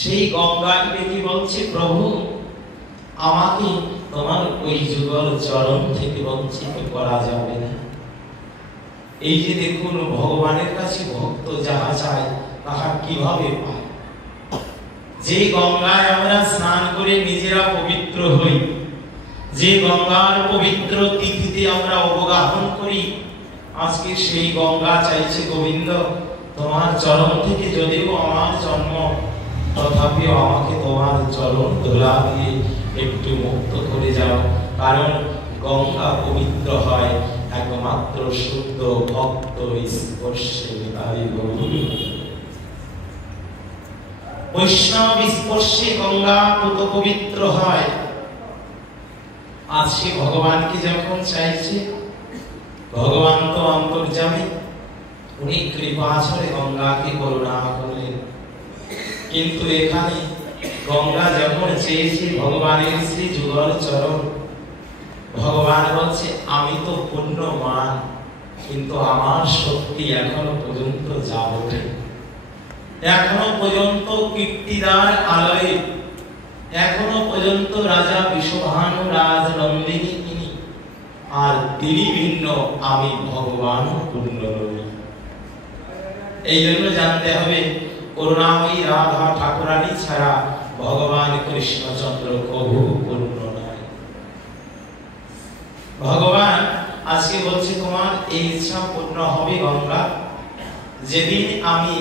সেই গঙ্গাকে দেখে বলছে, প্রভু আমাকে তোমার ওই যুগল চরণ থেকে বঞ্চিত করা যাবে না। এই যে দেখুন, ভগবানের কাছে ভক্ত যাহা চায় তাহা কিভাবে পায়। যে গঙ্গায় আমরা স্নান করে নিজেরা পবিত্র হই, যে গঙ্গার পবিত্র তিথিতে আমরা অবগাহন করি, আজকে সেই গঙ্গা চাইছে, গোবিন্দ তোমার চরণ থেকে যদিও আমার জন্ম, তথাপিও আমাকে তোমার চরণ ধুলা দিয়ে একটু মুক্ত করে যাও। কারণ গঙ্গা পবিত্র হয় একমাত্র শুদ্ধ ভক্ত স্পর্শে। বৈষ্ণব স্পর্শে গঙ্গা কত পবিত্র হয়। আজকে ভগবানকে যখন চাইছে, ভগবান তো অন্তর্যামী, উনি কৃপা ছড়ে গঙ্গাকে করুণা করলেন। কিন্তু এখানে গঙ্গা যখন চেয়েছে ভগবানের শ্রী যুগল চরণ, ভগবান বলছে আমি তো পুণ্যমান, কিন্তু আমার শক্তি এখনো পর্যন্ত যাবটে। এখনো পর্যন্ত কীর্তিদার আলয়ে, এখনো পর্যন্ত রাজা বিষভানু রাজ নন্দিনী তিনি, আর তিনি ভিন্ন, আমি ভগবান পূর্ণ নই। এই জন্য জানতে হবে, করুণাময়ী রাধা ঠাকুরানী ছাড়া ভগবান কৃষ্ণচন্দ্র কবু পূর্ণ নয়। ভগবান আজকে বলছে, তোমার এই ইচ্ছা পূর্ণ হবে গঙ্গা, যেদিন আমি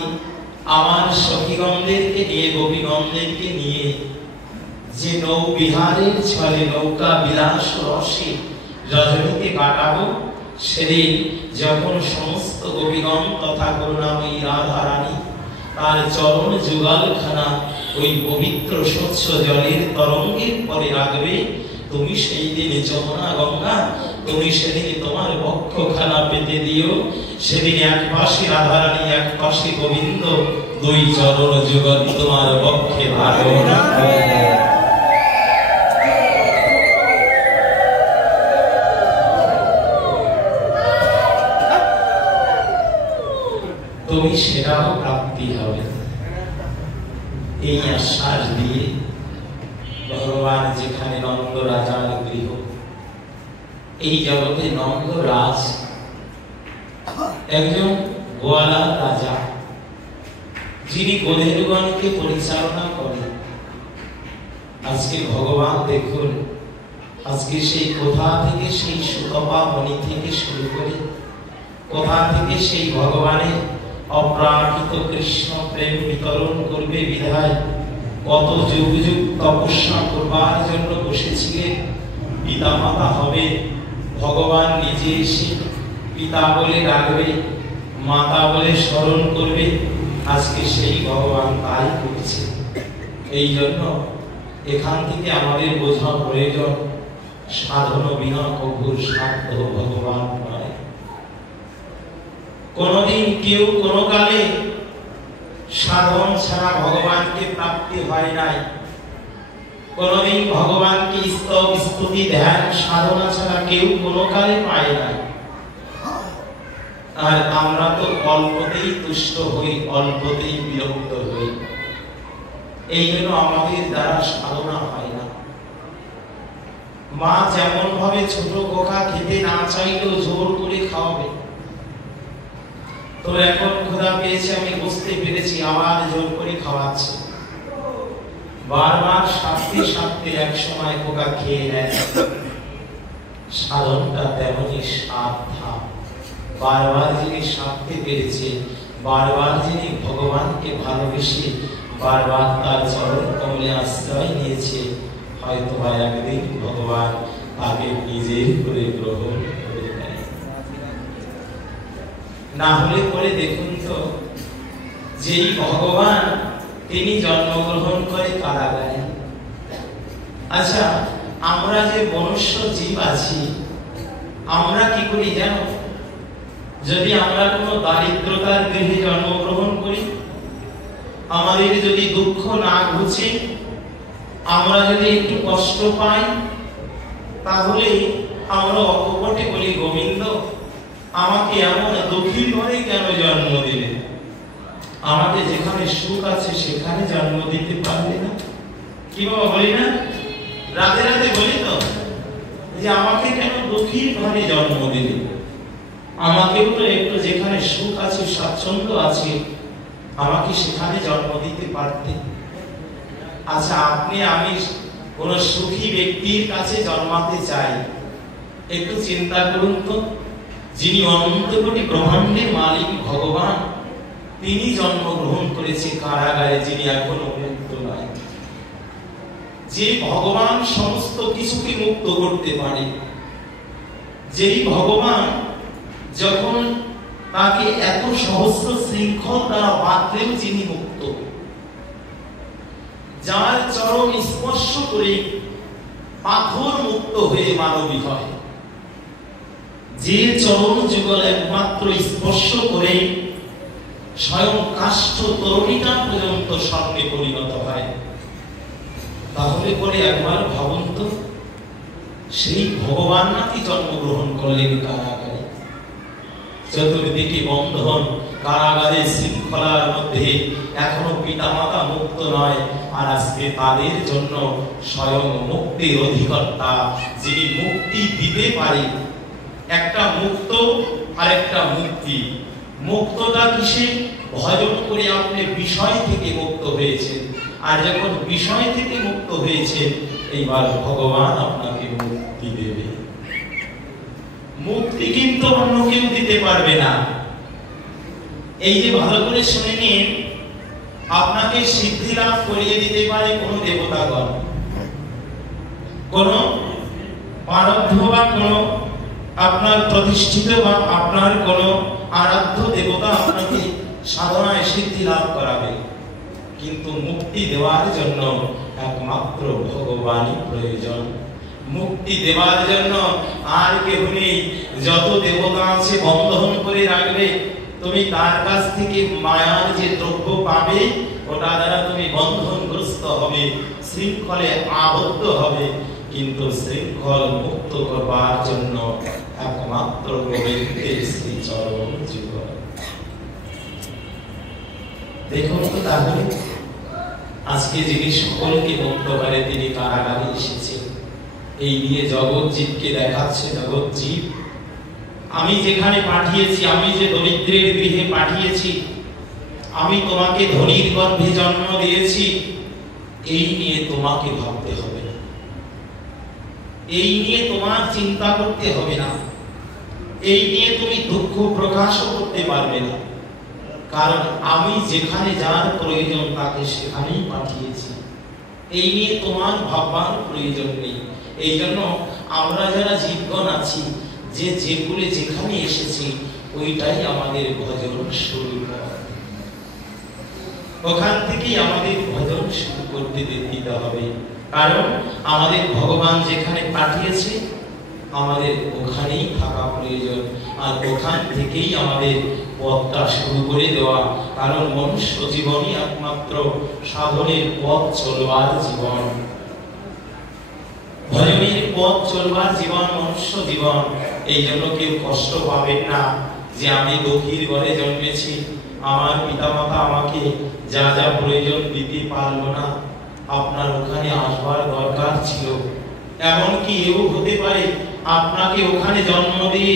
আমার সখীগণদেরকে নিয়ে, গোপীগণদেরকে নিয়ে যে নৌ বিহারের ছলে নৌকা বিলাস রসে রজনীতে কাটাবো, সেদিন যখন সমস্ত গোপীগণ তথা করুণাময়ী রাধা রানী তার চরণ যুগলখানা ওই পবিত্র স্বচ্ছ জলের তরঙ্গের পরে রাখবে, তুমি সেই দিন যমুনা গঙ্গা, তুমি সেদিন তোমার বক্ষখানা পেতে দিও। সেদিন এক পাশে রাধা রানী, এক পাশে গোবিন্দ, দুই চরণ যুগল তোমার বক্ষে ধারণ। তুমি সেটাও প্রাপ্তি হবে। এই আশ্বাস দিয়ে ভগবান যেখানে নন্দ রাজার গৃহ, এই জগতে নন্দ রাজ একজন গোয়ালা রাজা, যিনি গোধেরগণকে পরিচালনা করেন। আজকে ভগবান দেখুন, আজকে সেই কোথা থেকে, সেই সুতপা মণি থেকে শুরু করে কোথা থেকে সেই ভগবানের অপ্রাকৃত কৃষ্ণ প্রেম বিতরণ করবে বিধায় কত যুগ যুগ তপস্যা করবার জন্য বসেছিলেন। পিতা মাতা হবে, ভগবান নিজে এসে পিতা বলে ডাকবে, মাতা বলে স্মরণ করবে। আজকে সেই ভগবান তাই করছে। এই জন্য এখান থেকে আমাদের বোঝা প্রয়োজন, সাধন বিনা কবুর সাধ্য ভগবান নয়। কোনদিন কেউ কোনো কালে সাধন ছাড়া ভগবানকে প্রাপ্তি হয় নাই। কোনদিন ভগবানকে স্তব স্তুতি ধ্যান সাধনা ছাড়া কেউ কোনো কালে পায় নাই। আর আমরা তো অল্পতেই তুষ্ট হই, অল্পতেই বিরক্ত হই। এই জন্য আমাদের দ্বারা সাধনা হয় না। মা যেমন ভাবে ছোট কোকা খেতে না চাইলেও জোর করে খাওয়াবে। তোর এখন ক্ষুধা পেয়েছে, আমি বুঝতে পেরেছি, আবার জোর করে খাওয়াচ্ছে। বারবার সাথে সাথে এক সময় কোকা খেয়ে নেয়। সাধনটা তেমনই সাধনা। বারবার যিনি সাধতে পেরেছে, বারবার যিনি ভগবানকে ভালোবেসে বারবার তার চরণ কমলে আশ্রয় নিয়েছে, হয়তো একদিন ভগবান তাকে নিজের করে গ্রহণ করে নেয়। না হলে পরে দেখুন তো, যেই ভগবান তিনি জন্মগ্রহণ করে কারাগারে। আচ্ছা, আমরা যে মনুষ্য জীব আছি, আমরা কি করি জানো? যদি আমরা কোনো দারিদ্রতার গৃহে জন্মগ্রহণ করি, আমাদের যদি দুঃখ না ঘুচে, আমরা যদি একটু কষ্ট পাই, তাহলে আমরা অকপটে বলি, গোবিন্দ আমাকে এমন দুঃখী ঘরে কেন জন্ম দিলে? আমাকে যেখানে সুখ আছে সেখানে জন্ম দিতে পারলে না? কি বাবা বলি না? রাতে রাতে বলি তো যে আমাকে কেন দুঃখীর ঘরে জন্ম দিলে? আমাকেও তো একটু যেখানে সুখ আছে, স্বাচ্ছন্দ্য আছে, আমাকে সেখানে জন্ম দিতে পারতে। আচ্ছা, আপনি আমি কোন সুখী ব্যক্তির কাছে জন্মাতে চাই, একটু চিন্তা করুন তো, যিনি অনন্ত কোটি ব্রহ্মাণ্ডের মালিক ভগবান, তিনি জন্মগ্রহণ করেছে কারাগারে, যিনি এখনো মুক্ত নয়। যে ভগবান সমস্ত কিছুকে মুক্ত করতে পারে, যেই ভগবান যখন তাকে এত সহস্র শৃঙ্খল দ্বারা বাঁধলেও যিনি মুক্ত, যার চরণ স্পর্শ করে পাথর মুক্ত হয়ে মানবী হয়, যে চরণ যুগল একমাত্র স্পর্শ করে স্বয়ং কাষ্ঠ তরুণিকা পর্যন্ত স্বর্ণে পরিণত হয়, তাহলে পরে একবার ভাবুন তো, সেই ভগবান নাকি জন্মগ্রহণ করলেন কারাগারে। চতুর্দিকে বন্ধন, কারাগারে শৃঙ্খলার মধ্যে এখনো পিতামাতা মুক্ত নয়, আর আজকে তাদের জন্য স্বয়ং মুক্তির অধিকর্তা, যিনি মুক্তি দিতে পারে। একটা মুক্ত আর একটা মুক্তি। মুক্তটা কিসে? ভজন করে আপনি বিষয় থেকে মুক্ত হয়েছেন, আর যখন বিষয় থেকে মুক্ত হয়েছেন, এইবার ভগবান আপনাকে মুক্তি দেবে। মুক্তি কিন্তু অন্য কেউ দিতে পারবে না। এই যে ভালো করে শুনে নিন, আপনাকে সিদ্ধি লাভ করিয়ে দিতে পারে কোন দেবতাগণ, কোন আরাধ্য বা কোন আপনার প্রতিষ্ঠিত বা আপনার কোন আরাধ্য দেবতা আপনাকে সাধনায় সিদ্ধি লাভ করাবে, কিন্তু মুক্তি দেওয়ার জন্য একমাত্র ভগবানই প্রয়োজন। মুক্তি দেওয়ার জন্য আর কেউ নেই। যত দেবতা আছে বন্ধন করে রাখবে, তুমি তার কাছ থেকে মায়ার যে দ্রব্য পাবে, ওটা দ্বারা তুমি বন্ধনগ্রস্ত হবে, শৃঙ্খলে আবদ্ধ হবে, কিন্তু শৃঙ্খল মুক্ত করবার জন্য একমাত্র গোবিন্দের শ্রী চরণ যুগল। দেখুন তো, তাহলে আজকে যিনি সকলকে মুক্ত করে, তিনি কারাগারে এসেছেন। এই নিয়ে জগৎ জীবকে দেখাচ্ছে, জগৎ জীব আমি যেখানে পাঠিয়েছি, আমি যে দরিদ্রের গৃহে পাঠিয়েছি, আমি তোমাকে ধনীর গর্ভে জন্ম দিয়েছি, এই নিয়ে তোমাকে ভাবতে হবে না, এই নিয়ে তোমার চিন্তা করতে হবে না, এই নিয়ে তুমি দুঃখ প্রকাশও করতে পারবে না, কারণ আমি যেখানে যার প্রয়োজন তাকে সেখানেই পাঠিয়েছি। এই নিয়ে তোমার ভাববার প্রয়োজন নেই। এই জন্য আমরা যারা জীবগণ আছি, যে যেগুলো যেখানে এসেছি, ওইটাই আমাদের ভজন শুরু করা, ওখান থেকেই আমাদের ভজন শুরু করতে দিতে হবে। কারণ আমাদের ভগবান যেখানে পাঠিয়েছে, আমাদের ওখানেই থাকা প্রয়োজন, আর ওখান থেকেই আমাদের পথটা শুরু করে দেওয়া। কারণ মনুষ্য জীবনই একমাত্র সাধনের পথ চলবার জীবন, ভজনের পথ চলবার জীবন মনুষ্য জীবন। এই জন্য কেউ কষ্ট পাবেন না যে আমি দুঃখীর ঘরে জন্মেছি, আমার পিতামাতা আমাকে যা যা প্রয়োজন দিতে পারলো না, আপনার ওখানে আসবার দরকার ছিল। এমনকি এও হতে পারে আপনাকে ওখানে জন্ম দিয়ে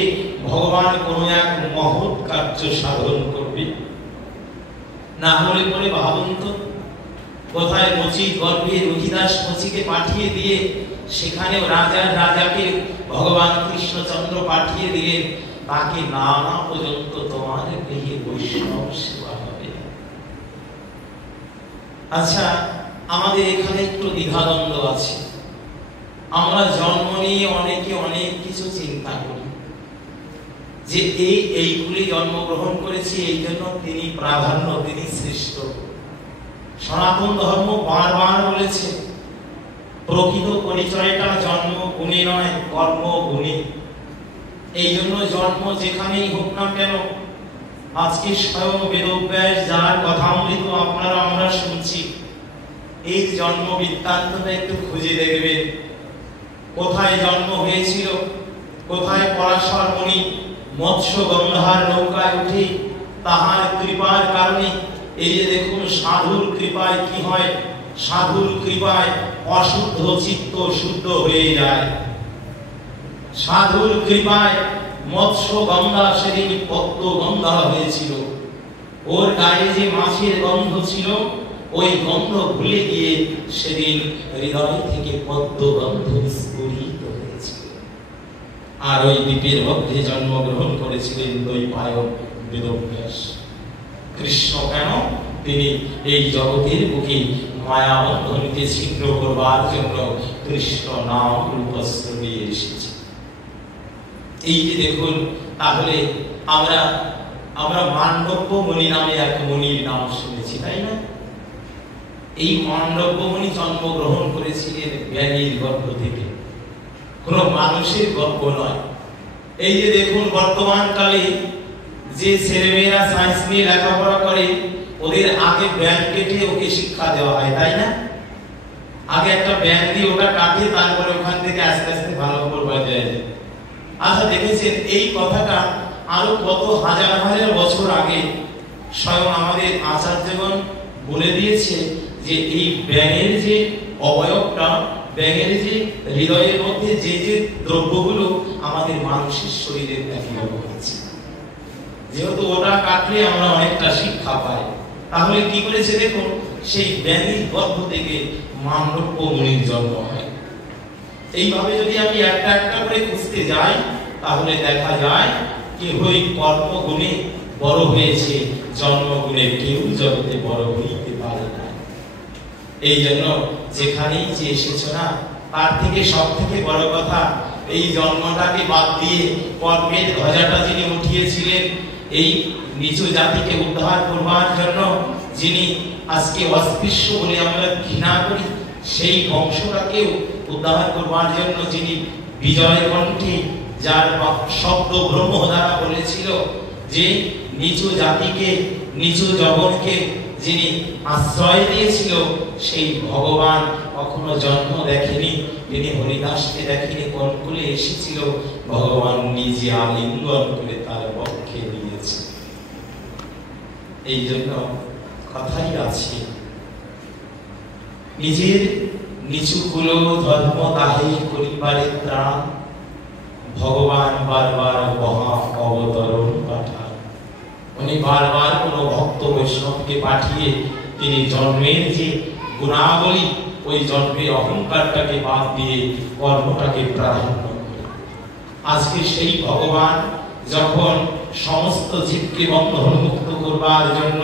ভগবান কোনো এক মহৎ কার্য সাধন করবে। না হলে পরে ভাবুন তো, কোথায় মুচি গর্ভে রঘিদাস মুচিকে পাঠিয়ে দিয়ে সেখানেও রাজাকে ভগবান কৃষ্ণচন্দ্র পাঠিয়ে দিয়ে তাকে নানা পর্যন্ত তোমার গৃহে বৈষ্ণব সেবা হবে। আচ্ছা, আমাদের এখানে একটু দ্বিধাদ্বন্দ্ব আছে। আমরা জন্ম নিয়ে অনেকে অনেক কিছু চিন্তা করি, যে এইগুলি জন্মগ্রহণ করেছি, এই জন্য তিনি প্রাধান্য, তিনি শ্রেষ্ঠ। সনাতন ধর্ম বারবার বলেছে প্রকৃত পরিচয়টা জন্ম গুণে নয়, কর্ম গুণে। এই জন্য জন্ম যেখানেই হোক না কেন, আজকে স্বয়ং বেদব্যাস যার কথামৃত আপনারা আমরা শুনছি, এই জন্ম বৃত্তান্তটা একটু খুঁজে দেখবেন। কোথায় জন্ম হয়েছিল, কোথায় পরাশর মুনি মৎস্য গন্ধার নৌকায় উঠে তাহার কৃপার কারণে এই যে দেখুন সাধুর কৃপায় কি হয়, সাধুর কৃপায় অশুদ্ধ চিত্ত শুদ্ধ হয়ে যায়। সাধুর কৃপায় মৎস্য গঙ্গা সেদিন পদ্ম গঙ্গা হয়েছিল। ওর গায়ে যে মাছের গন্ধ ছিল, ওই গন্ধ ভুলে গিয়ে সেদিন হৃদয় থেকে পদ্ম গন্ধ স্ফুরিত হয়েছিল। আর ওই দ্বীপের মধ্যে জন্মগ্রহণ করেছিলেন দ্বৈপায়ন বেদব্যাস। কৃষ্ণ কেন? তিনি এই জগতের বুকে মায়া বন্ধনকে ছিন্ন করবার জন্য কৃষ্ণ নাম রূপস্ত্র নিয়ে এসেছে। এই যে দেখুন, তাহলে আমরা মান্ডব্য মুনি নামে এক মুনির নাম শুনেছি, তাই না? এই মান্ডব্য মুনি জন্মগ্রহণ করেছিলেন জ্ঞানীর গর্ভ থেকে, কোন মানুষের গর্ভ নয়। এই যে দেখুন, বর্তমান কালে যে ছেলেমেয়েরা সায়েন্স নিয়ে লেখাপড়া করে, ওদের আগে ব্যাংক কেটে ওকে শিক্ষা দেওয়া হয়, তাই না? আগে একটা ব্যাংক দিয়ে ওটা কাটে, তারপরে ওখান থেকে আস্তে আস্তে ভালো করবা যায়। আচ্ছা দেখেছেন, এই কথাটা আরো কত হাজার হাজার বছর আগে স্বয়ং আমাদের আচার্যগণ বলে দিয়েছে যে এই ব্যাঙের যে অবয়বটা, ব্যাঙের যে হৃদয়ের মধ্যে যে যে দ্রব্যগুলো আমাদের মানুষের শরীরের একই রকম আছে। যেহেতু ওটা কাটলে আমরা অনেকটা শিক্ষা পাই, তাহলে কি করেছে দেখুন, সেই ব্যাঙের গর্ভ থেকে মান্ডব্য মুনির জন্ম হয়। এইভাবে যদি আমি একটা একটা করে খুঁজতে যাই, তাহলে দেখা যায় কেউই কর্মগুণে বড় হয়েছে, জন্মগুণে কেউ জগতে বড় হইতে পারে না। এই জন্য যেখানেই যে এসেছো না, তার থেকে সব থেকে বড় কথা, এই জন্মটাকে বাদ দিয়ে কর্মের ধ্বজাটা যিনি উঠিয়েছিলেন, এই নিচু জাতিকে উদ্ধার করবার জন্য, যিনি আজকে অস্পৃশ্য বলে আমরা ঘৃণা করি, সেই বংশটাকেও উদ্ধার করবার জন্য যিনি বিজয় কণ্ঠে, যার শব্দ ব্রহ্ম দ্বারা বলেছিল যে নিচু জাতিকে, নিচু জগৎকে যিনি আশ্রয় দিয়েছিল, সেই ভগবান কখনো জন্ম দেখেনি, তিনি হরিদাসকে দেখেনি, কনকুলে এসেছিল, ভগবান নিজে আলিঙ্গন করে তার পক্ষে নিয়েছে। এই জন্য কথাই আছে, নিজের নিচু কুলো ধর্ম দাহে করিবারে ত্রাণ, ভগবান বারবার মহা অবতরণ পাঠান। উনি বারবার কোন ভক্ত বৈষ্ণবকে পাঠিয়ে তিনি জন্মের যে গুণাবলী, ওই জন্মের অহংকারটাকে বাদ দিয়ে কর্মটাকে প্রাধান্য করেন। আজকে সেই ভগবান যখন সমস্ত জীবকে বন্ধন মুক্ত করবার জন্য,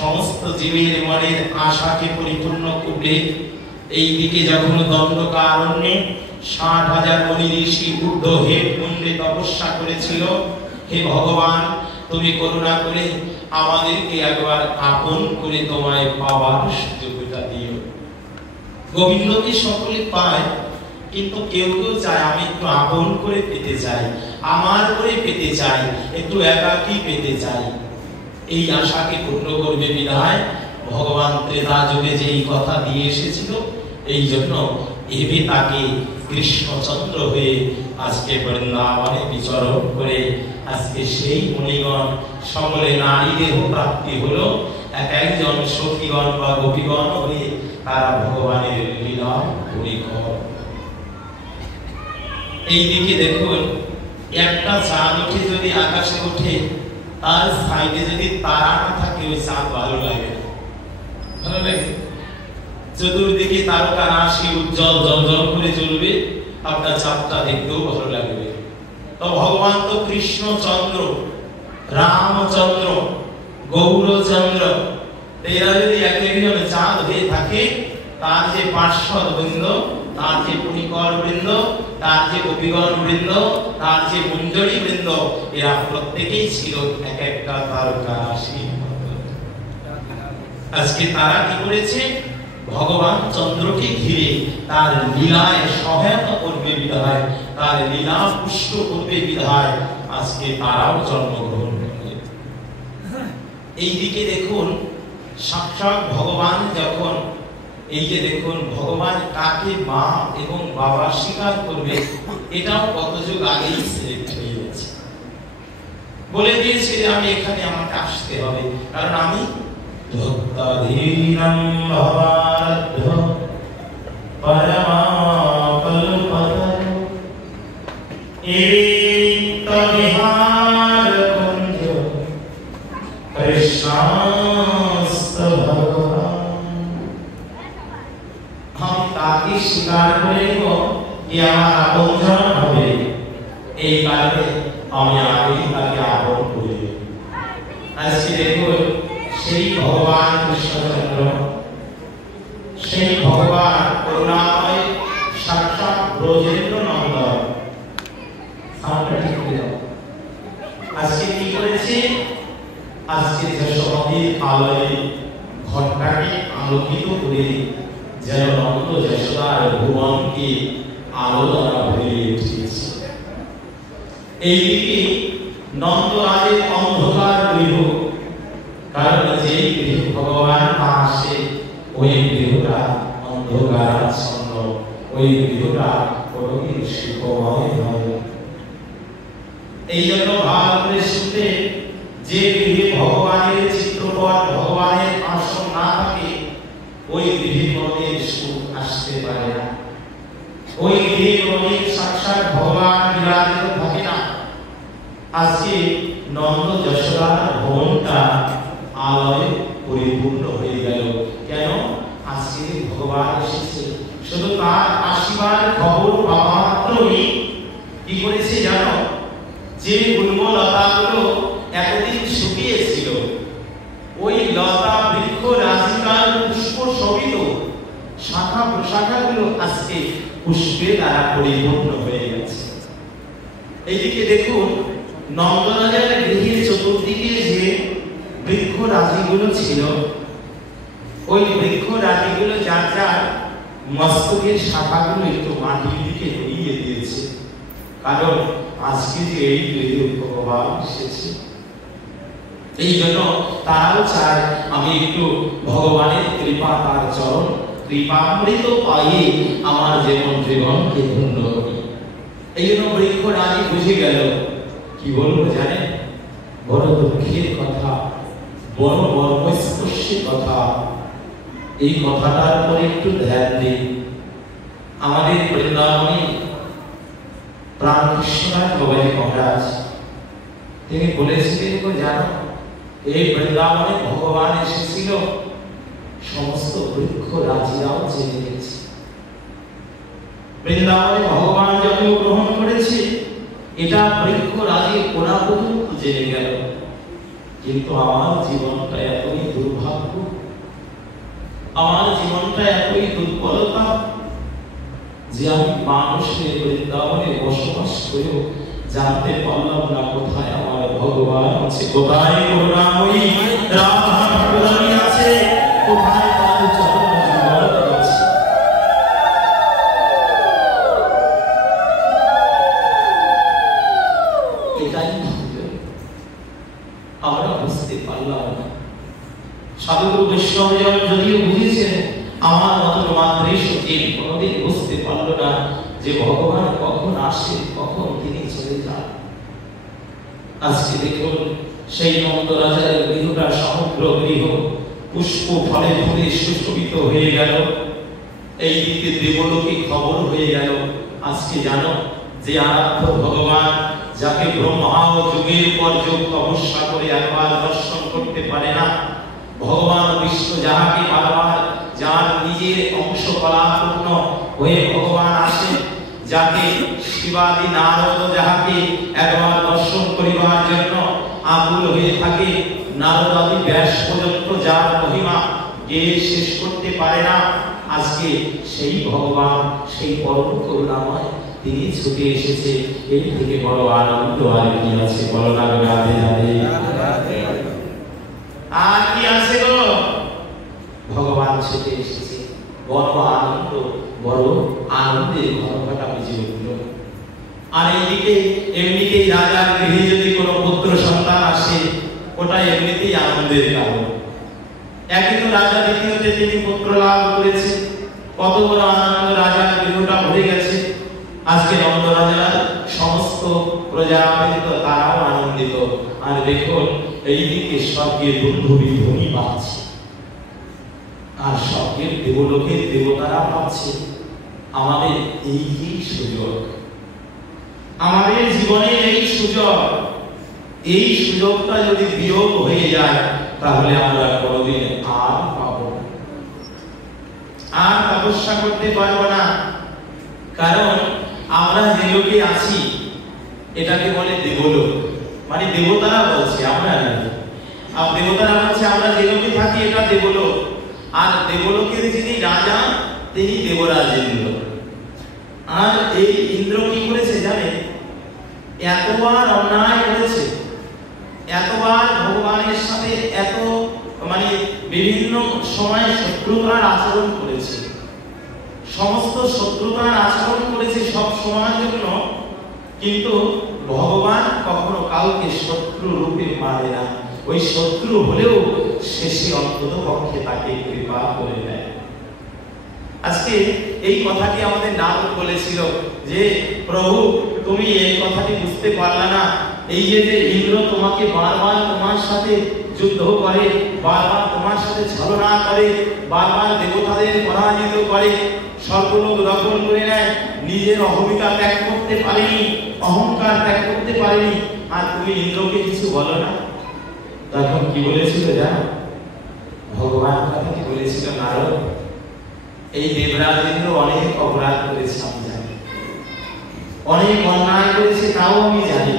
সমস্ত জীবের মনের আশাকে পরিপূর্ণ করবে, এই দিকে যখন দণ্ডকারণ্যে ৬০,০০০ মুনি ঋষি ঊর্ধ্ব হেড মুন্ডে তপস্যা করেছিল, হে ভগবান তুমি করুণা করে আমাদেরকে একবার আপন করে তোমায় পাওয়ার সুযোগটা দিও। গোবিন্দকে সকলে পায়, কিন্তু কেউ কেউ চায় আমি একটু আপন করে পেতে চাই, আমার করে পেতে চাই, একটু একাকী পেতে চাই। এই আশাকে পূর্ণ করবে বিধায় ভগবান ত্রেতা যুগে যেই কথা দিয়ে এসেছিল, এই জন্য এবে তাকে কৃষ্ণচন্দ্র হয়ে আজকে বৃন্দাবনে বিচরণ করে আজকে সেই মুনিগণ সকলে নারী দেহ প্রাপ্তি হলো, এক একজন সখীগণ বা গোপীগণ হয়ে তারা ভগবানের লীলা পরিকর। এই দিকে দেখুন, একটা চাঁদ উঠে যদি আকাশে উঠে, তার সাইডে যদি তারা না থাকে, ওই চাঁদ ভালো লাগে না, ভালো লাগে? চতুর্দিকে তারকা রাশি উজ্জ্বল জলজল করে চলবে, আপনার চাঁদটা দেখতেও ভালো লাগবে। তো ভগবান তো কৃষ্ণচন্দ্র, রামচন্দ্র, গৌরচন্দ্র, এরা যদি একজন চাঁদ হয়ে থাকে, তার যে পার্শ্বদ বৃন্দ, তার যে পরিকর বৃন্দ, তার যে গোপীগণ বৃন্দ, তার যে মঞ্জরী বৃন্দ, এরা প্রত্যেকেই ছিল এক একটা তারকা রাশি। আজকে তারা কি করেছে? ভগবান চন্দ্রকে ঘিরে তার লীলায় সহায়তা করবে বিধায়, তার লীলা পুষ্ট করবে বিধায় আজকে তারাও জন্মগ্রহণ করবে। এইদিকে দেখুন, সাক্ষাৎ ভগবান যখন, এই যে দেখুন ভগবান কাকে মা এবং বাবা স্বীকার করবে, এটাও কত যুগ আগেই সিলেক্ট হয়ে গেছে। বলে দিয়েছে যে আমি এখানে, আমাকে আসতে হবে, কারণ আমি ভক্তাধীনম ভবারদ্ধ পরমাকল্পতরু বিহার কুঞ্জ কৃষ্ণস্ত ভগবান। আমি তাকে স্বীকার করে নেব যে আমার আপনজন হবে, এই কারণে আমি আগেই তাকে আপন করে নেব। আজকে দেখুন সেই ভগবান কৃষ্ণচন্দ্র, সেই ভগবান করুণাময় সাক্ষাৎ ব্রজেন্দ্র নন্দন আজকে কি করেছে? আজকে যশোমতীর আলোয় ঘটনাকে আলোকিত করে যেন নন্দ যশোদার ভুবনকে আলো দ্বারা ভরিয়ে উঠিয়েছে। এইদিকে নন্দরাজের অন্ধকার গৃহ, কারণ যেই গৃহে ভগবান না আসে ওই গৃহটা অন্ধকারাচ্ছন্ন, ওই গৃহটা কোনদিন সুখময় নয়। এই জন্য ভালো করে শুনতে, যে গৃহে ভগবানের চিত্রপট, ভগবানের আসন না থাকে ওই গৃহে কোনদিন সুখ আসতে পারে না, ওই গৃহে কোনদিন সাক্ষাৎ ভগবান বিরাজিত থাকে না। আজকে নন্দ যশোদার ভবনটা আলোয় পরিপূর্ণ হয়ে গেল। কেন? আজকে ভগবান এসেছে। শুধু তার আশীর্বাদ খবর পাওয়া মাত্রই কি করেছে জানো? যে গুল্ম লতাগুলো এতদিন শুকিয়েছিল, ওই লতা বৃক্ষ রাজিকার পুষ্প শোভিত শাখা প্রশাখাগুলো আজকে পুষ্পে দ্বারা পরিপূর্ণ হয়ে গেছে। এইদিকে দেখুন নন্দরাজার গৃহের চতুর্দিকে যে বৃক্ষ রাজিগুলো ছিল, ওই বৃক্ষ রাজিগুলো যার যার মস্তকের শাখাগুলো একটু মাটির দিকে নড়িয়ে দিয়েছে, কারণ আজকে যে এই গৃহে ভগবান এসেছে। এই জন্য তারাও চায় আমি একটু ভগবানের কৃপা, তার চরণ কৃপামৃত পাইয়ে আমার জীবনকে ধন্য করি। এই জন্য বৃক্ষ রাজি বুঝে গেল, কি বলবো জানেন? বড় দুঃখের কথা, বড় মর্মস্পর্শী কথা। এই কথাটার উপরে একটু ধ্যান দিন। আমাদের বৃন্দাবনে প্রাণকৃষ্ণনাথ বাবাজি মহারাজ তিনি বলেছিলেন, জানো এই বৃন্দাবনে ভগবান এসেছিল, সমস্ত বৃক্ষ রাজিরাও জেনে গেছে। বৃন্দাবনে ভগবান জন্মগ্রহণ করেছে এটা বৃক্ষ রাজি কোনা পর্যন্ত জেনে গেল। কিন্তু আমার জীবনটা এতই দুর্ভাগ্য, আমার জীবনটা এতই দুর্বলতা যে আমি মানুষের বৃন্দাবনে বসবাস করেও জানতে পারলাম না কোথায় আমার ভগবান আছে, কোথায় করুণাময়ী রাধা ঠাকুরানী আছে, কোথায় তার চরণ যুগল আছে। এটাই আমরা বুঝতে পারলাম না। সাধুগুরু বৈষ্ণবজন যদিও বুঝেছেন, আমার মতন মাতৃ সচিব কোনদিন বুঝতে পারল না যে ভগবান কখন আসে, কখন তিনি চলে যান। আজকে দেখুন সেই নন্দরাজার গৃহটা সমগ্র গৃহ পুষ্প ফলে ফুলে সুশোভিত হয়ে গেল। এই দিকে দেবলোকে খবর হয়ে গেল। আজকে জানো যে আরাধ্য ভগবান, যাকে ব্রহ্মা ও যুগের পর যুগ তপস্যা করে একবার দর্শন করতে পারে না, ভগবান বিষ্ণু যাহাকে বারবার যার নিজের অংশ কলাপূর্ণ হয়ে ভগবান আসেন, যাকে শিবাদি নারদ যাহাকে একবার দর্শন করিবার জন্য আকুল হয়ে থাকে, নারদ আদি ব্যাস পর্যন্ত যার মহিমা গেয়ে শেষ করতে পারে না, আজকে সেই ভগবান, সেই পরম করুণাময় তিনি ছুটে এসেছে। এই থেকে বড় আনন্দ আর কি আছে? বলো না রাধে রাধে। আর কি আছে গো? ভগবান ছুটে এসেছে, বড় আনন্দ, বড় আনন্দের ঘটনাটা বেজে উঠল। আর এইদিকে এমনিতেই রাজার গৃহে যদি কোনো পুত্র সন্তান আসে, ওটা এমনিতেই আনন্দের কারণ। একই তো রাজা দ্বিতীয়তে তিনি পুত্র লাভ করেছে, কত বড় আনন্দ, রাজার গৃহটা ভরে গেছে। আজকে নন্দরাজার সমস্ত প্রজাবৃন্দ তারাও আনন্দিত। আর দেখুন এইদিকে স্বর্গে দুন্দুভি ধ্বনি পাচ্ছে, আর স্বর্গের দেবলোকের দেবতারা ভাবছে আমাদের এই সুযোগ, আমাদের জীবনের এই সুযোগ, এই সুযোগটা যদি বিয়োগ হয়ে যায় তাহলে আমরা কোনোদিন আর পাবো না, আর তপস্যা করতে পারবো না। কারণ আমরা যে লোকে আছি এটাকে বলে দেবলোক, মানে দেবতারা বলছে, আমরা আর দেবতারা বলছে আমরা যে লোকে থাকি এটা দেবলোক। আর দেবলোকের যিনি রাজা তিনি দেবরাজ ইন্দ্র। আর এই ইন্দ্র কি করেছে জানেন? এতবার অন্যায় করেছে, এতবার ভগবানের সাথে এত মানে বিভিন্ন সময় শত্রুতার আচরণ করেছে, সমস্ত শত্রুতার আচরণ করেছে সব সময়ের জন্য। কিন্তু ভগবান কখনো কাউকে শত্রু রূপে মারে না, ওই শত্রু হলেও শেষে অন্তত পক্ষে তাকে কৃপা করে দেয়। আজকে এই কথাটি আমাদের নারদ বলেছিল যে প্রভু তুমি এই কথাটি বুঝতে পারলা না, এই যে ইন্দ্র তোমাকে বারবার তোমার সাথে যুদ্ধ করে, বারবার তোমার সাথে ছলনা করে, বারবার দেবতাদের পরাজিত করে, সর্বলোক দখল করে নেয়, নিজের অহমিকা ত্যাগ করতে পারেনি, অহংকার ত্যাগ করতে পারেনি, আর তুমি ইন্দ্রকে কিছু বলো না। তখন কি বলেছিল জানো? ভগবান কথা কি বলেছিল? নারদ, এই দেবরাজ ইন্দ্র অনেক অপরাধ করেছে আমি জানি, অনেক অন্যায় করেছে তাও আমি জানি,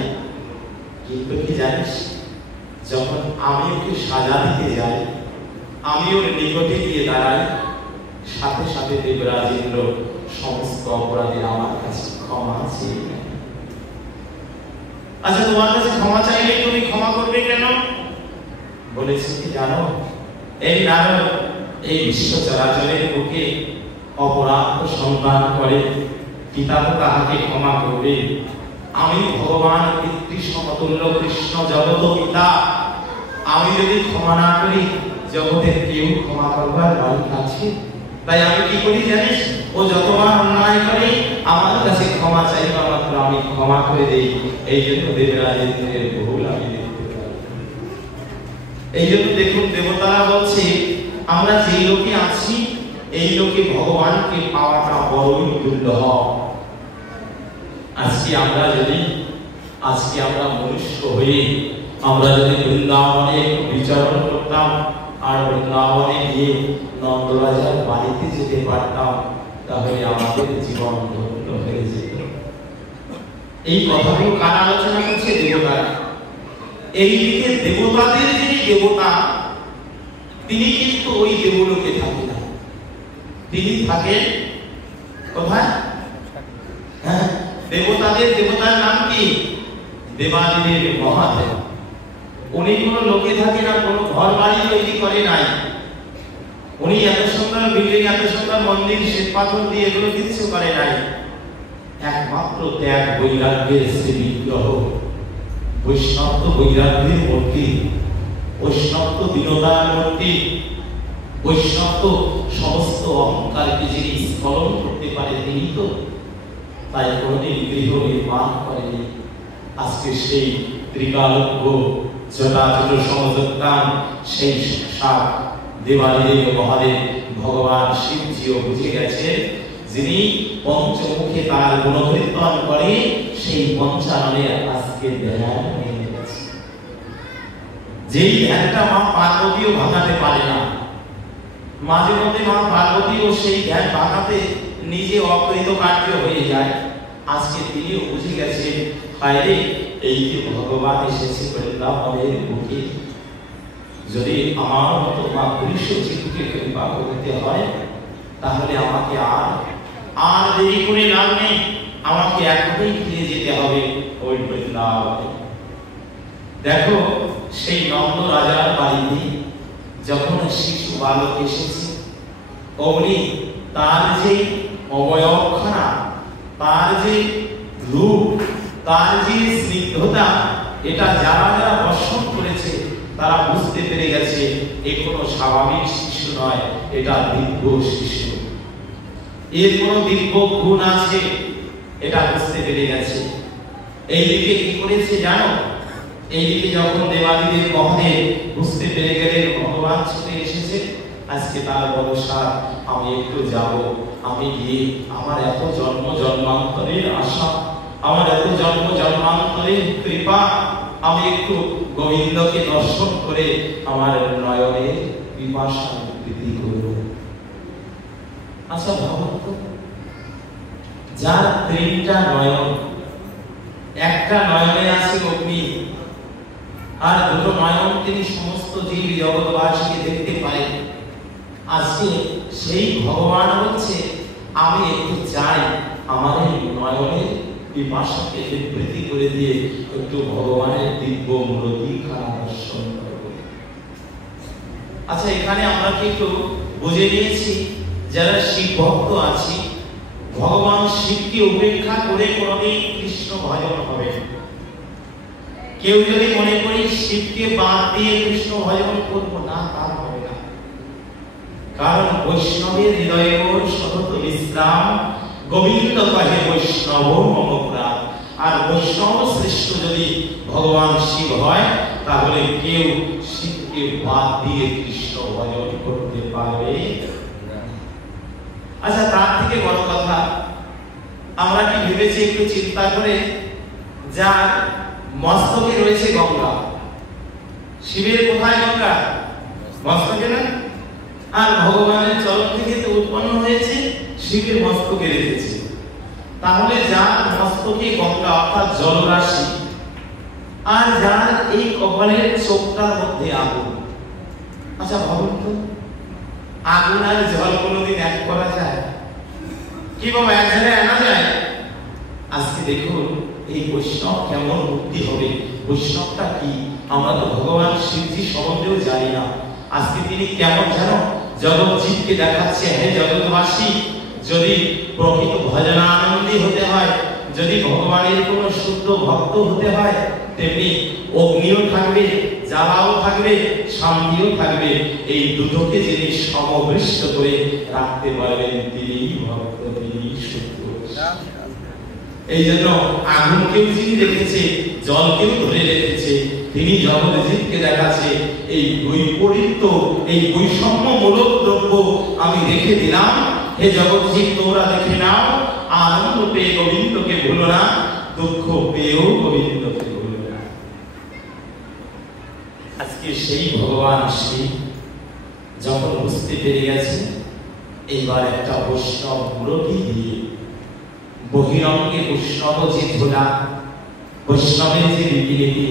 কিন্তু কি জানিস, যখন আমি ওকে সাজা দিতে যাই, আমি ওর নিকটে গিয়ে দাঁড়াই, সাথে সাথে দেবরাজ ইন্দ্র সমস্ত অপরাধের আমার কাছে ক্ষমা চেয়ে নেয়। আচ্ছা তোমার কাছে ক্ষমা চাইলে তুমি ক্ষমা করবে কেন? বলেছে কি জানো? এই নারদ এই বিশ্ব চরাচরের বুকে অপরাধ সন্তান করে, পিতা তো তাহাকে ক্ষমা করবে, আমি ভগবান পিতৃ সমতুল্য কৃষ্ণ জগত পিতা, আমি যদি ক্ষমা না করি জগতের কেউ ক্ষমা করবার মালিক আছে? তাই আমি কি করি জানিস? ও যতবার অন্যায় করে আমার কাছে ক্ষমা চাইবা মাত্র আমি ক্ষমা করে দেই। এই জন্য দেবরাজ ইন্দ্রের ভুল আমি দেখতে পাই। এই জন্য দেখুন দেবতারা বলছে আমরা যে লোকে আছি এই লোকে ভগবানকে পাওয়াটা বড়ই দুর্লভ। আজকে আমরা মনুষ্য হয়ে আমরা যদি বৃন্দাবনে বিচরণ করতাম আর বৃন্দাবনে গিয়ে নন্দরাজার বাড়িতে যেতে পারতাম তাহলে আমাদের জীবন ধন্য হয়ে যেত। এই কথাগুলো কার আলোচনা করছে? দেবতারা। এইদিকে দেবতাদের যিনি দেবতা তিনি কিন্তু ওই দেবলোকে থাকেন না, তিনি থাকেন কোথায়? হ্যাঁ, দেবতার নাম কি? দেবাদিদেব মহাদেব। উনি কোনো লোকে থাকে না, কোনো ঘর বাড়ি তৈরি করে নাই, উনি এত সুন্দর বিল্ডিং, এত সুন্দর মন্দির, শ্বেত পাথর দিয়ে এগুলো কিছু করে নাই। একমাত্র ত্যাগ বৈরাগ্যের শ্রী বিগ্রহ, বৈষ্ণব বৈরাগ্যের মূর্তি, বৈষ্ণব দীনতার মূর্তি, বৈষ্ণব সমস্ত অহংকারকে যিনি স্খলন করতে পারে তিনি তো। তাই কোনদিন গৃহ নির্মাণ করেনি। আজকে সেই ত্রিকালজ্ঞ জটাজট সমযোত্তান সেই সংসার দেবাদিদেব মহাদেব ভগবান শিবজিও বুঝে গেছেন, যিনি পঞ্চমুখে তার গুণকীর্তন করে সেই পঞ্চাননে আজকে ধ্যান হয়ে গেছে। যেই ধ্যানটা মা পার্বতীও ভাঙাতে পারে না, মাঝে মধ্যে মা পার্বতীও সেই ধ্যান ভাঙাতে নিজে অকৃতকার্য হয়ে যায়। আজকে তিনিও বুঝে গেছেন বাইরে এই যে ভগবান এসেছে বৃন্দাবনের বুকে, যদি আমার মতো মাতৃশ জীবকে কৃপা করতে হয় তাহলে আমাকে আর দেরি করে লাভ নেই, আমাকে এখনই ফিরে যেতে হবে ওই বৃন্দাবনে। দেখো সেই নন্দ রাজার বাড়িতে যখন শিশু বালক এসেছে, অমনি তার যে অবয়বখানা, তার যে রূপ, তার যে স্নিগ্ধতা, এটা যারা যারা দর্শন করেছে তারা বুঝতে পেরে গেছে এ কোনো স্বাভাবিক শিশু নয়, এটা দিব্য শিশু, এর কোনো দিব্য গুণ আছে, এটা বুঝতে পেরে গেছে। এইদিকে কি করেছে জানো? এইদিকে যখন দেবাদিদেব মহাদেব বুঝতে পেরে গেলেন ভগবান ছুটে এসেছে, আজকে তার ভরসা আমি একটু যাব, আমি গিয়ে আমার এত জন্ম জন্মান্তরের আশা, আমার এত জন্ম জন্মান্তরের কৃপা, আমি একটু গোবিন্দকে দর্শন করে আমার নয়নের পিপাসা বৃদ্ধি করব। আচ্ছা ভাবুন তো, যার তিনটা নয়ন, একটা নয়নে আছে অগ্নি, আর দুটো নয়ন তিনি সমস্ত জীব জগৎবাসীকে দেখতে পায়। আজকে সেই ভগবান বলছে আমি একটু চাই আমার এই নয়নের পিপাসাকে বৃদ্ধি করে দিয়ে একটু ভগবানের দিব্য মূর্তি খানা দর্শন করব। আচ্ছা এখানে আমরা কি একটু বুঝে নিয়েছি, যারা শিব ভক্ত আছি, ভগবান শিবকে উপেক্ষা করে কোনদিন কৃষ্ণ ভজন হবে না। কেউ যদি মনে করি শিবকে বাদ দিয়ে কৃষ্ণ ভজন করব না, তার হবে না। কারণ বৈষ্ণবের হৃদয়ে সতত বিশ্রাম, গোবিন্দ কহে বৈষ্ণব মম প্রাণ। আর বৈষ্ণব শ্রেষ্ঠ যদি ভগবান শিব হয়, তাহলে কেউ শিবকে বাদ দিয়ে কৃষ্ণ ভজন করতে পারবে না। আচ্ছা তার থেকে বড় কথা, আমরা কি ভেবেছি একটু চিন্তা করে, যার মস্তকে রয়েছে গঙ্গা, শিবের কোথায় গঙ্গা? মস্তকে না? আর ভগবানের চরণ থেকে তো উৎপন্ন হয়েছে, শিবের মস্তকে রেখেছে। তাহলে যার মস্তকে গঙ্গা অর্থাৎ জলরাশি, আর যার এই কপালের চোখটার মধ্যে আগুন। আচ্ছা ভাবুন তো, আগুন আর জল কোনোদিন এক করা যায়? কি বাবা এক জায়গায় আনা যায়? আজকে দেখুন এই বৈষ্ণব কেমন মুক্তি হবে, বৈষ্ণবটা কি আমরা তো ভগবান শিবজি সম্বন্ধেও জানি না। আজকে তিনি কেমন যেন জগৎ জীবকে দেখাচ্ছে, হে জগৎবাসী, যদি প্রকৃত ভজনানন্দী হতে হয়, যদি ভগবানের কোন শুদ্ধ ভক্ত হতে হয়, তেমনি অগ্নিও থাকবে, জ্বালাও থাকবে, শান্তিও থাকবে। এই দুটোকে যিনি সমবৃষ্ট করে রাখতে পারবেন, তিনি ভক্ত, তিনি শুদ্ধ। এই জন্য আগুনকেও যিনি রেখেছে, জলকেও ধরে রেখেছে, তিনি জগৎ জীবকে দেখাচ্ছে এই বৈপরীত্য, এই বৈষম্যমূলক দ্রব্য আমি রেখে দিলাম। হে জগৎ জীব তোমরা দেখে নাও, আনন্দ পেয়ে গোবিন্দকে ভুলো না, দুঃখ পেয়েও গোবিন্দকে ভুলো না। আজকে সেই ভগবান শিব যখন বুঝতে পেরে গেছে, এইবার একটা বৈষ্ণব মূর্তি দিয়ে বহিরঙ্গে বৈষ্ণব যে ঝোলা, বৈষ্ণবের যে রীতিনীতি,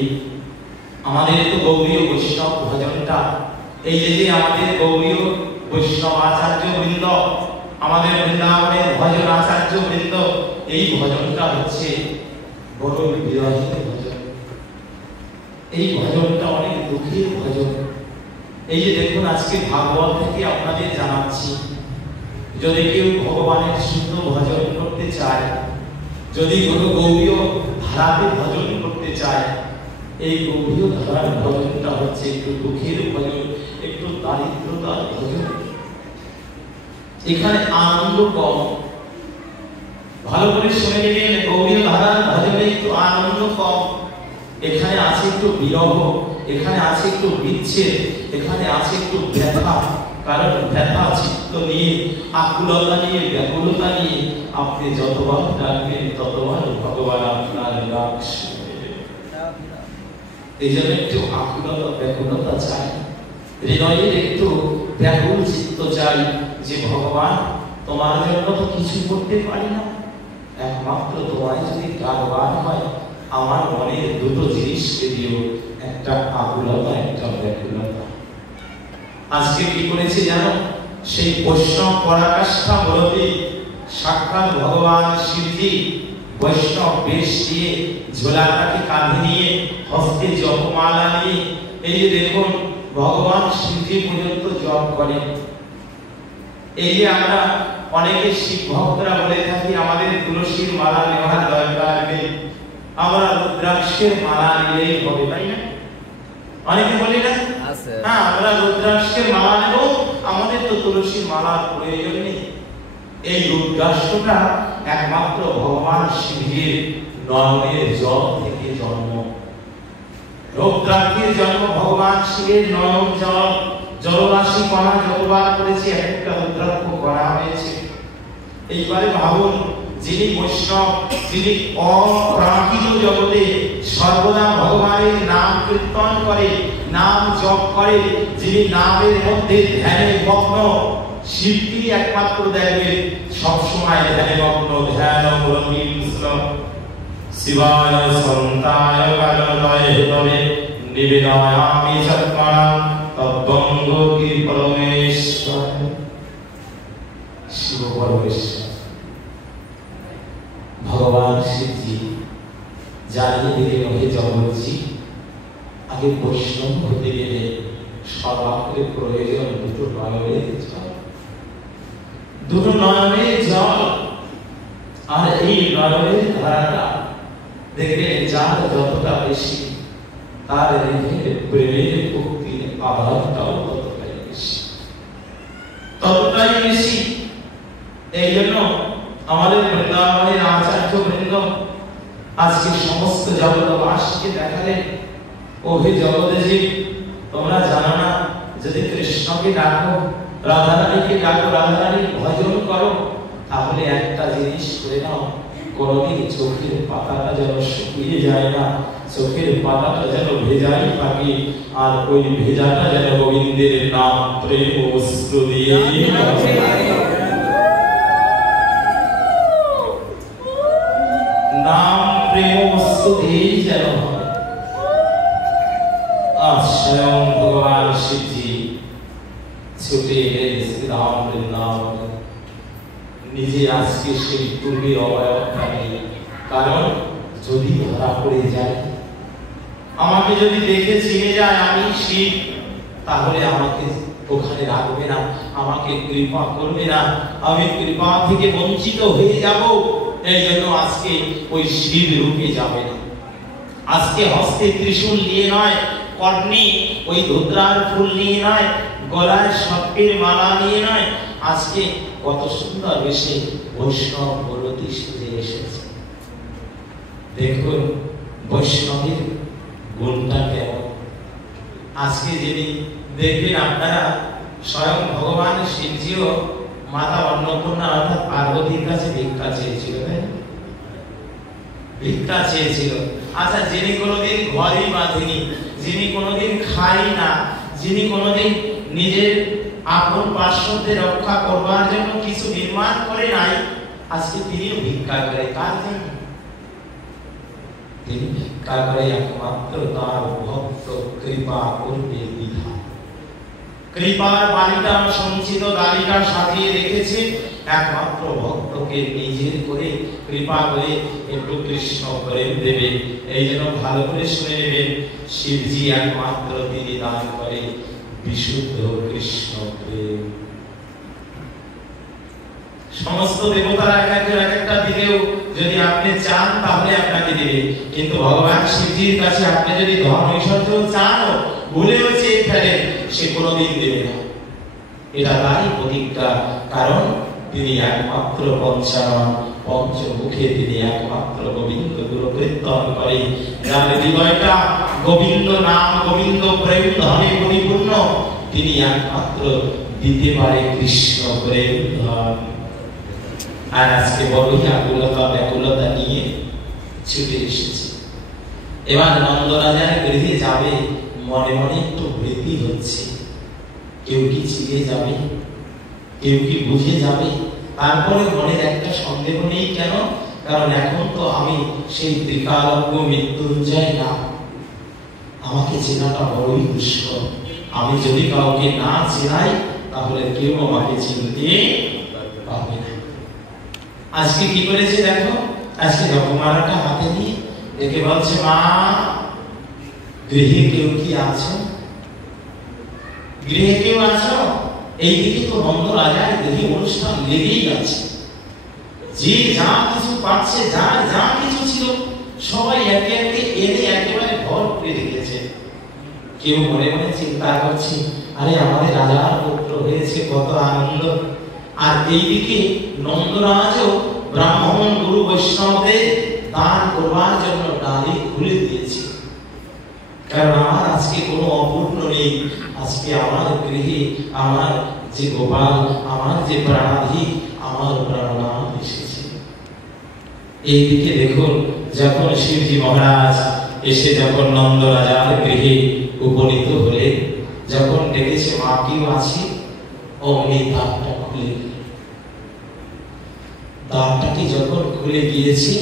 আমাদের তো গৌরীয় বৈষ্ণব ভজনটা, এই যে আমাদের গৌরীয় বৈষ্ণব আচার্য বৃন্দ, আমাদের বৃন্দাবনের ভজন আচার্য বৃন্দ, এই ভজনটা হচ্ছে বড় বিরহের ভজন। এই ভজনটা অনেক দুঃখের ভজন। এই যে দেখুন আজকে ভাগবত থেকে আপনাদের জানাচ্ছি, যদি কেউ ভগবানের শুদ্ধ ভজন করতে চায়, যদি কোনো গৌরীয় ধারাতে ভজন করতে চায়, এই গৌরীয় ধারার ভজনটা হচ্ছে একটু দুঃখের ভজন, একটু দারিদ্রতার ভজন। এখানে আনন্দ কম। ভালো করে শুনে নেবেন, গৌরীয় ধারার ভজনে একটু আনন্দ কম। এখানে আছে একটু বিরহ, এখানে আছে একটু বিচ্ছেদ, এখানে আছে একটু ব্যথা। কারণ ব্যথা চিত্ত নিয়ে, আকুলতা নিয়ে, ব্যাকুলতা নিয়ে আপনি যতবার ডাকবেন ততবার ভগবান আপনার ডাক শুনবেন। এই জন্য একটু আকুলতা ব্যাকুলতা চাই, হৃদয়ের একটু ব্যাকুল চিত্ত চাই যে ভগবান তোমার জন্য তো কিছু করতে পারি না, একমাত্র তোমায় যদি ডাকবার হয় আমার মনের দুটো জিনিসকে দিও, একটা আকুলতা, একটা ব্যাকুলতা। আজকে কি করেছে জানো? সেই বৈষ্ণব পরাকাষ্ঠা বলতে সাক্ষাৎ ভগবান শিবজি বৈষ্ণব বেশ দিয়ে, ঝোলাটাকে কাঁধে নিয়ে, হস্তে জপমালা নিয়ে, এই যে দেখুন ভগবান শিবজি পর্যন্ত জপ করেন। এই যে আমরা অনেকে শিব ভক্তরা বলে থাকি আমাদের তুলসীর মালা নেওয়ার দরকার নেই, আমরা রুদ্রাক্ষের মালা নিলেই হবে, তাই না? অনেকে বলি না, হ্যাঁ আমরা রুদ্রাক্ষের মালা নেব, আমাদের তো তুলসীর মালার প্রয়োজন নেই। এই রুদ্রাক্ষটা একমাত্র ভগবান শিবের নয়নের জল থেকে জন্ম। রুদ্রাক্ষের জন্ম ভগবান শিবের নয়ন জল, জলরাশি কণা যতবার করেছে একটা রুদ্রাক্ষ করা হয়েছে। এইবারে ভাবুন, যিনি বৈষ্ণব, যিনি অপ্রাকৃত জগতে সর্বদা ভগবানের নাম কীর্তন করে, নাম জপ করে, যিনি নামের মধ্যে ধ্যানে মগ্ন, শিবকে একমাত্র দেখবে সবসময় ধ্যানে মগ্ন। ধ্যান শিবায় সন্তায় কালতায় তবে নিবেদয়ামি সৎমানাম তদ্বঙ্গ কি পরমেশ্বর। শিব পরমেশ্বর ভগবান শিবজি জানিয়ে দিলেন, হে জগৎজি, আগে বৈষ্ণব হতে গেলে সর্বাগ্রে প্রয়োজন দুটো নয়নের জল, দুটো নয়নের জল। আর এই নয়নের ধারাটা দেখবেন যার যতটা বেশি, তার প্রেমের ভক্তির আভাসটাও ততটাই বেশি, ততটাই বেশি। এই জন্য আমাদের বৃন্দাবনের আচার্য বৃন্দ আজকে সমস্ত জগৎবাসীকে দেখালেন, ও হে জগৎজীব, তোমরা জানো না, যদি কৃষ্ণকে ডাকো, রাধারানীকে ডাকো, রাধারানীর ভজন করো, তাহলে একটা জিনিস করে নাও, কোনদিন চোখের পাতাটা যেন শুকিয়ে যায় না, চোখের পাতাটা যেন ভেজাই থাকে, আর ওই ভেজাটা যেন গোবিন্দের নাম প্রেম বস্ত্র দিয়ে নাম প্রেম বস্ত্র দিয়েই যেন হয়। আর স্বয়ং ভগবান শিবজি ছুটে এলেন শ্রীরাম বৃন্দাবনে, নিজে আজকে সেই পূর্বের অবয়বটা নেই। কারণ যদি ধরা পড়ে যায়, আমাকে যদি দেখে চিনে যায় আমি শিব, তাহলে আমাকে ওখানে রাখবে না, আমাকে কৃপা করবে না, আমি কৃপা থেকে বঞ্চিত হয়ে যাব। এই জন্য আজকে ওই শিব রূপে যাবে না, আজকে হস্তে ত্রিশূল নিয়ে নয়, কর্ণে ওই রুদ্রার ফুল নিয়ে নয়, গলায় সর্পের মালা নিয়ে নয়, আজকে কত সুন্দর বেশে বৈষ্ণব বলতি সেজে এসেছে। দেখুন বৈষ্ণবের গুণটা কেমন। আজকে যিনি দেখবেন আপনারা, স্বয়ং ভগবান শিবজিও মাতা অন্নপূর্ণা অর্থাৎ পার্বতীর কাছে ভিক্ষা চেয়েছিল, তাই না? ভিক্ষা চেয়েছিল। আচ্ছা, যিনি কোনোদিন ঘরই বাঁধেনি, যিনি কোনোদিন খাই না, যিনি কোনোদিন নিজের আপন পার্শ্বদের রক্ষা করবার জন্য কিছু নির্মাণ করে নাই, আজকে তিনিও ভিক্ষা করে। কার জন্য? তিনি ভিক্ষা করে একমাত্র তার ভক্ত কৃপা করবে বিধান। কৃপার বাণীটা সঞ্চিত দালিটা সাজিয়ে রেখেছে, একমাত্র ভক্তকে নিজের করে কৃপা করে একটু কৃষ্ণ প্রেম দেবে। এই জন্য ভালো করে শুনে নেবেন, শিবজি একমাত্র তিনি দান করে বিশুদ্ধ কৃষ্ণ প্রেম। সমস্ত দেবতারা এক একটা দিকেও যদি আপনি চান তাহলে আপনাকে দেবে, কিন্তু ভগবান শিবজির কাছে আপনি যদি ধন ঐশ্বর্য চান, ভুলেও চেয়ে ফেলেন, সে কোনোদিন দেবে না। এটা তারই প্রতিজ্ঞা, কারণ তিনি একমাত্র পঞ্চানন, পঞ্চমুখে তিনি একমাত্র গোবিন্দ গুরু কীর্তন করে, যার হৃদয়টা গোবিন্দ নাম গোবিন্দ প্রেম ধনে পরিপূর্ণ, তিনি একমাত্র দিতে পারে কৃষ্ণ প্রেম ধন। আর আজকে বড়ই আকুলতা ব্যাকুলতা নিয়ে ছুটে এসেছে। এবার নন্দ রাজার গৃহে যাবে, মনে মনে একটু ভীতি হচ্ছে, কেউ কি চিনে যাবে, কেউ কি বুঝে যাবে। তারপরে মনের একটা সন্দেহ নেই, কেন? কারণ এখন তো আমি সেই ত্রিকালজ্ঞ মৃত্যুঞ্জয় না, আমাকে চেনাটা বড়ই দুষ্কর। আমি যদি কাউকে না চেনাই তাহলে কেউ আমাকে চিনতে পারবে না। আজকে কি করেছে দেখো, আজকে জপমালাটা হাতে নিয়ে দেখে বলছে, মা গৃহে কেউ কি আছো? গৃহে কেউ আছো? এইদিকে তো নন্দ রাজার গৃহে অনুষ্ঠান লেগেই আছে, যে যা কিছু পাচ্ছে, যা কিছু ছিল সবাই একে একে এনে একেবারে ভর করে রেখেছে। কেউ মনে মনে চিন্তা করছে, আরে আমাদের রাজার পুত্র হয়েছে, কত আনন্দ। আর এইদিকে নন্দরাজও ব্রাহ্মণ গুরু বৈষ্ণবদের দান করবার জন্য ডালি খুলে দিয়েছে। কারণ আমার আজকে কোনো অপূর্ণ নেই। আজকে আমার গৃহে আমার যে গোপাল, আমার যে প্রাণাধিক, আমার প্রাণনাথ এসেছে। এইদিকে দেখুন, যখন শিবজি মহারাজ এসে যখন নন্দ রাজার গৃহে উপনীত হলে, যখন ডেকেছে মা কেউ আছে, অমনি দ্বারটা খুলে দিল। দ্বারটাকে যখন খুলে গিয়েছে,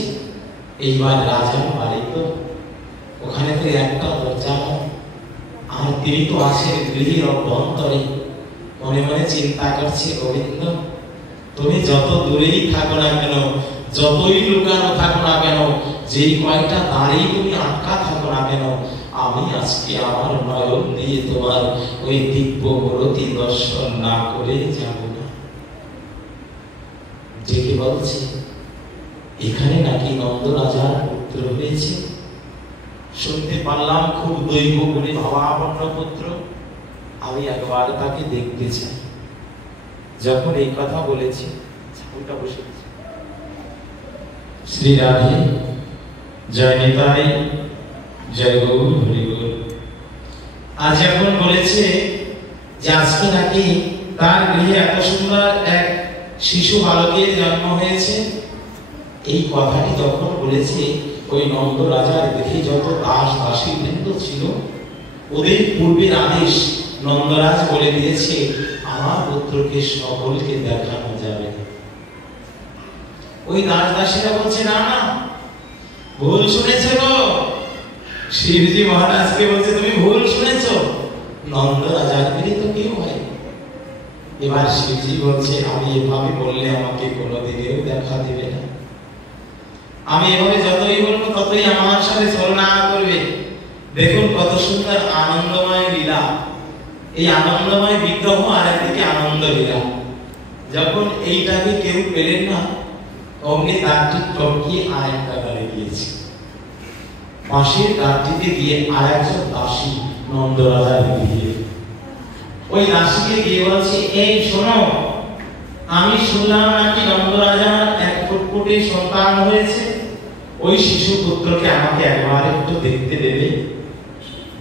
এইবার রাজার বাড়ি তো, ওখানে তো একটা দরজা, আর তিনি তো আছেন গৃহের অভ্যন্তরে। মনে মনে চিন্তা করছে, গোবিন্দ তুমি যত দূরেই থাকো না কেন, যতই লুকানো থাকো না কেন, যেই কয়েকটা দাঁড়িয়ে তুমি আটকা থাকো না কেন, আমি আজকে আমার নয়ন দিয়ে তোমার ওই দিব্য মূরতি দর্শন না করে যাব না। ডেকে বলছে, এখানে নাকি নন্দ রাজার পুত্র হয়েছে, শুনতে পারলাম খুব দৈব গুণে ভাবাপন্ন পুত্র, আমি একবার তাকে দেখতে চাই। যখন এই কথা বলেছি, ঠাকুরটা বসে গেছে। শ্রী রাধে, জয় নিতাই, জয় গৌর হরিগৌর। আজ যখন বলেছে যে আজকে নাকি তার গৃহে এত সুন্দর এক শিশু বালকের জন্ম হয়েছে, এই কথাটি যখন বলেছে, ওই নন্দ রাজার গৃহে যত দাস দাসী বৃন্দ ছিল, ওদের পূর্বের আদেশ নন্দরাজ বলে দিয়েছে, আমার পুত্রকে সকলকে দেখানো যাবে। ওই দাস দাসীরা বলছে, না না, ভুল শুনেছো গো। শিবজি মহারাজকে বলছে, তুমি ভুল শুনেছো, নন্দ রাজার গৃহে তো কেউ হয়। এবার শিবজি বলছে, আমি এভাবে বললে আমাকে কোনোদিনও দেখা দিবে না। আমি এভাবে যতই বলবো ততই আমার সাথে ছলনা করবে। দেখুন কত সুন্দর আনন্দময় লীলা, এই আনন্দময় বিগ্রহ আর একদিকে আনন্দ লীলা। যখন এইটাকে কেউ পেলেন না, অমনি তারটি টপকিয়ে আর একটা গাড়ি গিয়েছে। পাশের গাড়িতে গিয়ে আর একজন দাসী নন্দ রাজার গৃহে, ওই দাসীকে গিয়ে বলছে, এই শোনো, আমি শুনলাম নাকি নন্দ রাজার এক ফুটফুটে সন্তান হয়েছে, ওই শিশু পুত্রকে আমাকে একবার একটু দেখতে দেবে।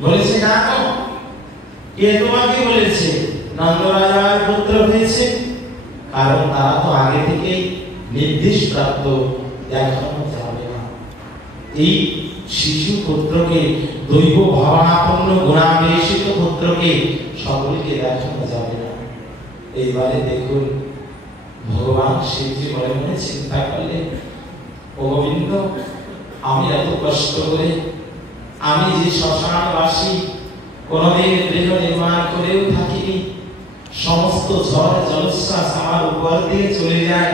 বলেছে, না তো, কে তোমাকে বলেছে নন্দ রাজার পুত্র হয়েছে? কারণ তারা তো আগে থেকেই নির্দেশ প্রাপ্ত, দেখানো যাবে না। এই শিশু পুত্রকে, দৈব ভাবনাপন্ন গুণাবেশিত পুত্রকে সকলকে দেখানো যাবে না। এইবারে দেখুন, ভগবান শিবজি মনে মনে চিন্তা করলেন, ও গোবিন্দ, আমি এত কষ্ট করে, আমি যে শ্মশানবাসী, কোনদিন গৃহ নির্মাণ করেও থাকিনি, সমস্ত ঝড় জলোচ্ছ্বাস আমার উপর দিয়ে চলে যায়,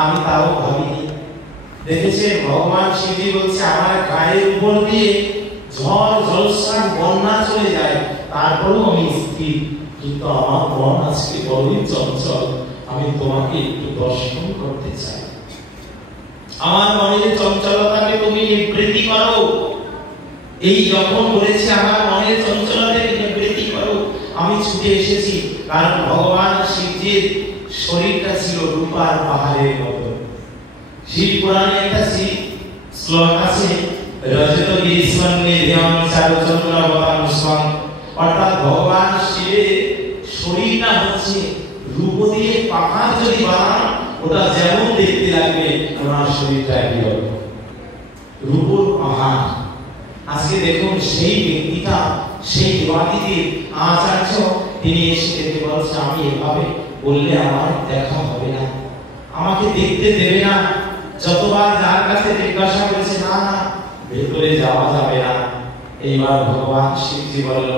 আমি তাও ভাবিনি। দেখেছে ভগবান শিবজি বলছে, আমার গায়ের উপর দিয়ে ঝড় জলোচ্ছ্বাস বন্যা চলে যায়, তারপরেও আমি স্থির, কিন্তু আমার মন আজকে বড়ই চঞ্চল, আমি তোমাকে একটু দর্শন করতে চাই। আমার মনের চঞ্চলতাকে তুমি নিবৃত্তি করো। এই যখন বলেছে আমার মনের চঞ্চলতাকে নিবৃত্তি করো, আমি ছুটে এসেছি। কারণ ভগবান শিবজির শরীরটা ছিল রূপার পাহাড়ের মতো। শিব পুরাণে একটা শ্লোক আছে, রজত গিরিস্বন্নে ধ্যান চারুচন্দ্রবতানুস্বং, অর্থাৎ ভগবান শিবের শরীরটা হচ্ছে রূপ দিয়ে পাহাড় যদি বানান, ওটা যেমন দেখতে লাগবে, ওনার শরীরটা কি হবে, রূপর পাহাড়। আজকে দেখুন সেই ব্যক্তিটা, সেই দেবাদিদেব আচার্য, তিনি এসে দেখে বলছে, আমি এভাবে বললে আমার দেখা হবে না, আমাকে দেখতে দেবে না। যতবার যার কাছে জিজ্ঞাসা করেছে, না না, ভেতরে যাওয়া যাবে না। এইবার ভগবান শিবজি বলল,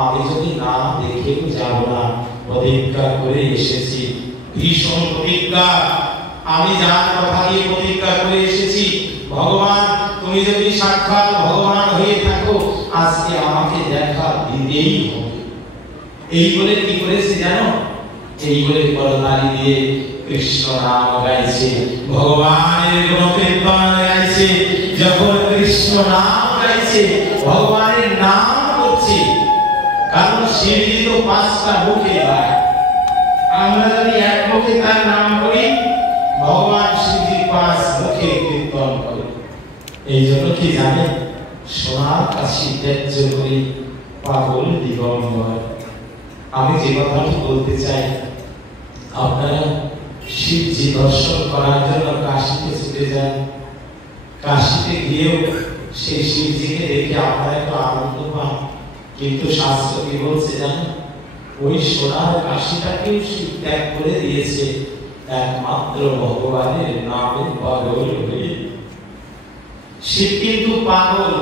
আমি যদি না দেখেও যাব না, প্রতিজ্ঞা করে এসেছি, ভীষণ প্রতিজ্ঞা, আমি যার কথা দিয়ে প্রতিজ্ঞা করে এসেছি, ভগবান তুমি যদি সাক্ষাৎ ভগবান হয়ে থাকো, আজকে আমাকে দেখা দিতেই হবে। এই বলে কি করেছে জানো? এই বলে করতালি দিয়ে কৃষ্ণ নাম গাইছে, ভগবানের গুণকীর্তন গাইছে। যখন কৃষ্ণ নাম গাইছে, ভগবানের নাম করছে, কারণ শিবজি তো 5টা মুখে গায়, আমরা যদি এক মুখে তার নাম করি, ভগবান শিবজি 5 মুখে কীর্তন করে। এই জন্য কি জানেন, সোনার কাশি ত্যায্য করে পাগল দিগম্বর। আমি যে কথাটি বলতে চাই, আপনারা শিবজি দর্শন করার জন্য কাশীতে ছুটে যান, কাশীতে গিয়েও সেই শিবজিকে দেখে আপনারা একটু আনন্দ পান, কিন্তু শাস্ত্র কি বলছে জানেন? ওই সোনার কাশিটাকেও শিব ত্যাগ করে দিয়েছে একমাত্র ভগবানের নামে পাগল হয়ে। শিব কিন্তু পাগল,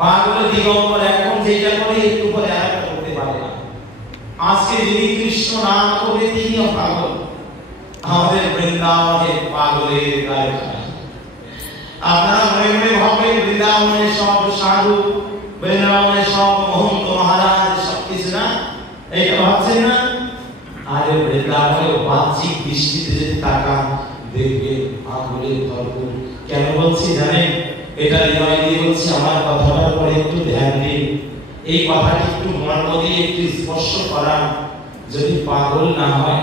পাগল দিগম্বর। এখন যেটা করে একটু পরে আর করতে পারে না। আজকে যিনি কৃষ্ণ নাম করে তিনিও পাগল। আমাদের বৃন্দাবনের পাগলের কারখানা। আপনারা মনে মনে ভাবেন বৃন্দাবনের সব সাধু, বৃন্দাবনের সব মহন্ত মহারাজ সবকিছু না, এইটা ভাবছেন না? আরে বৃন্দাবনে বাহ্যিক দৃষ্টিতে যদি তাকান দেখবেন পাগলের ভরপুর। কেন বলছি জানেন? এটা হৃদয় দিয়ে বলছি, আমার কথাটার পরে একটু ধ্যান দিন। এই কথাটি একটু মর্ম দিয়ে একটু স্পর্শ করান। যদি পাগল না হয়,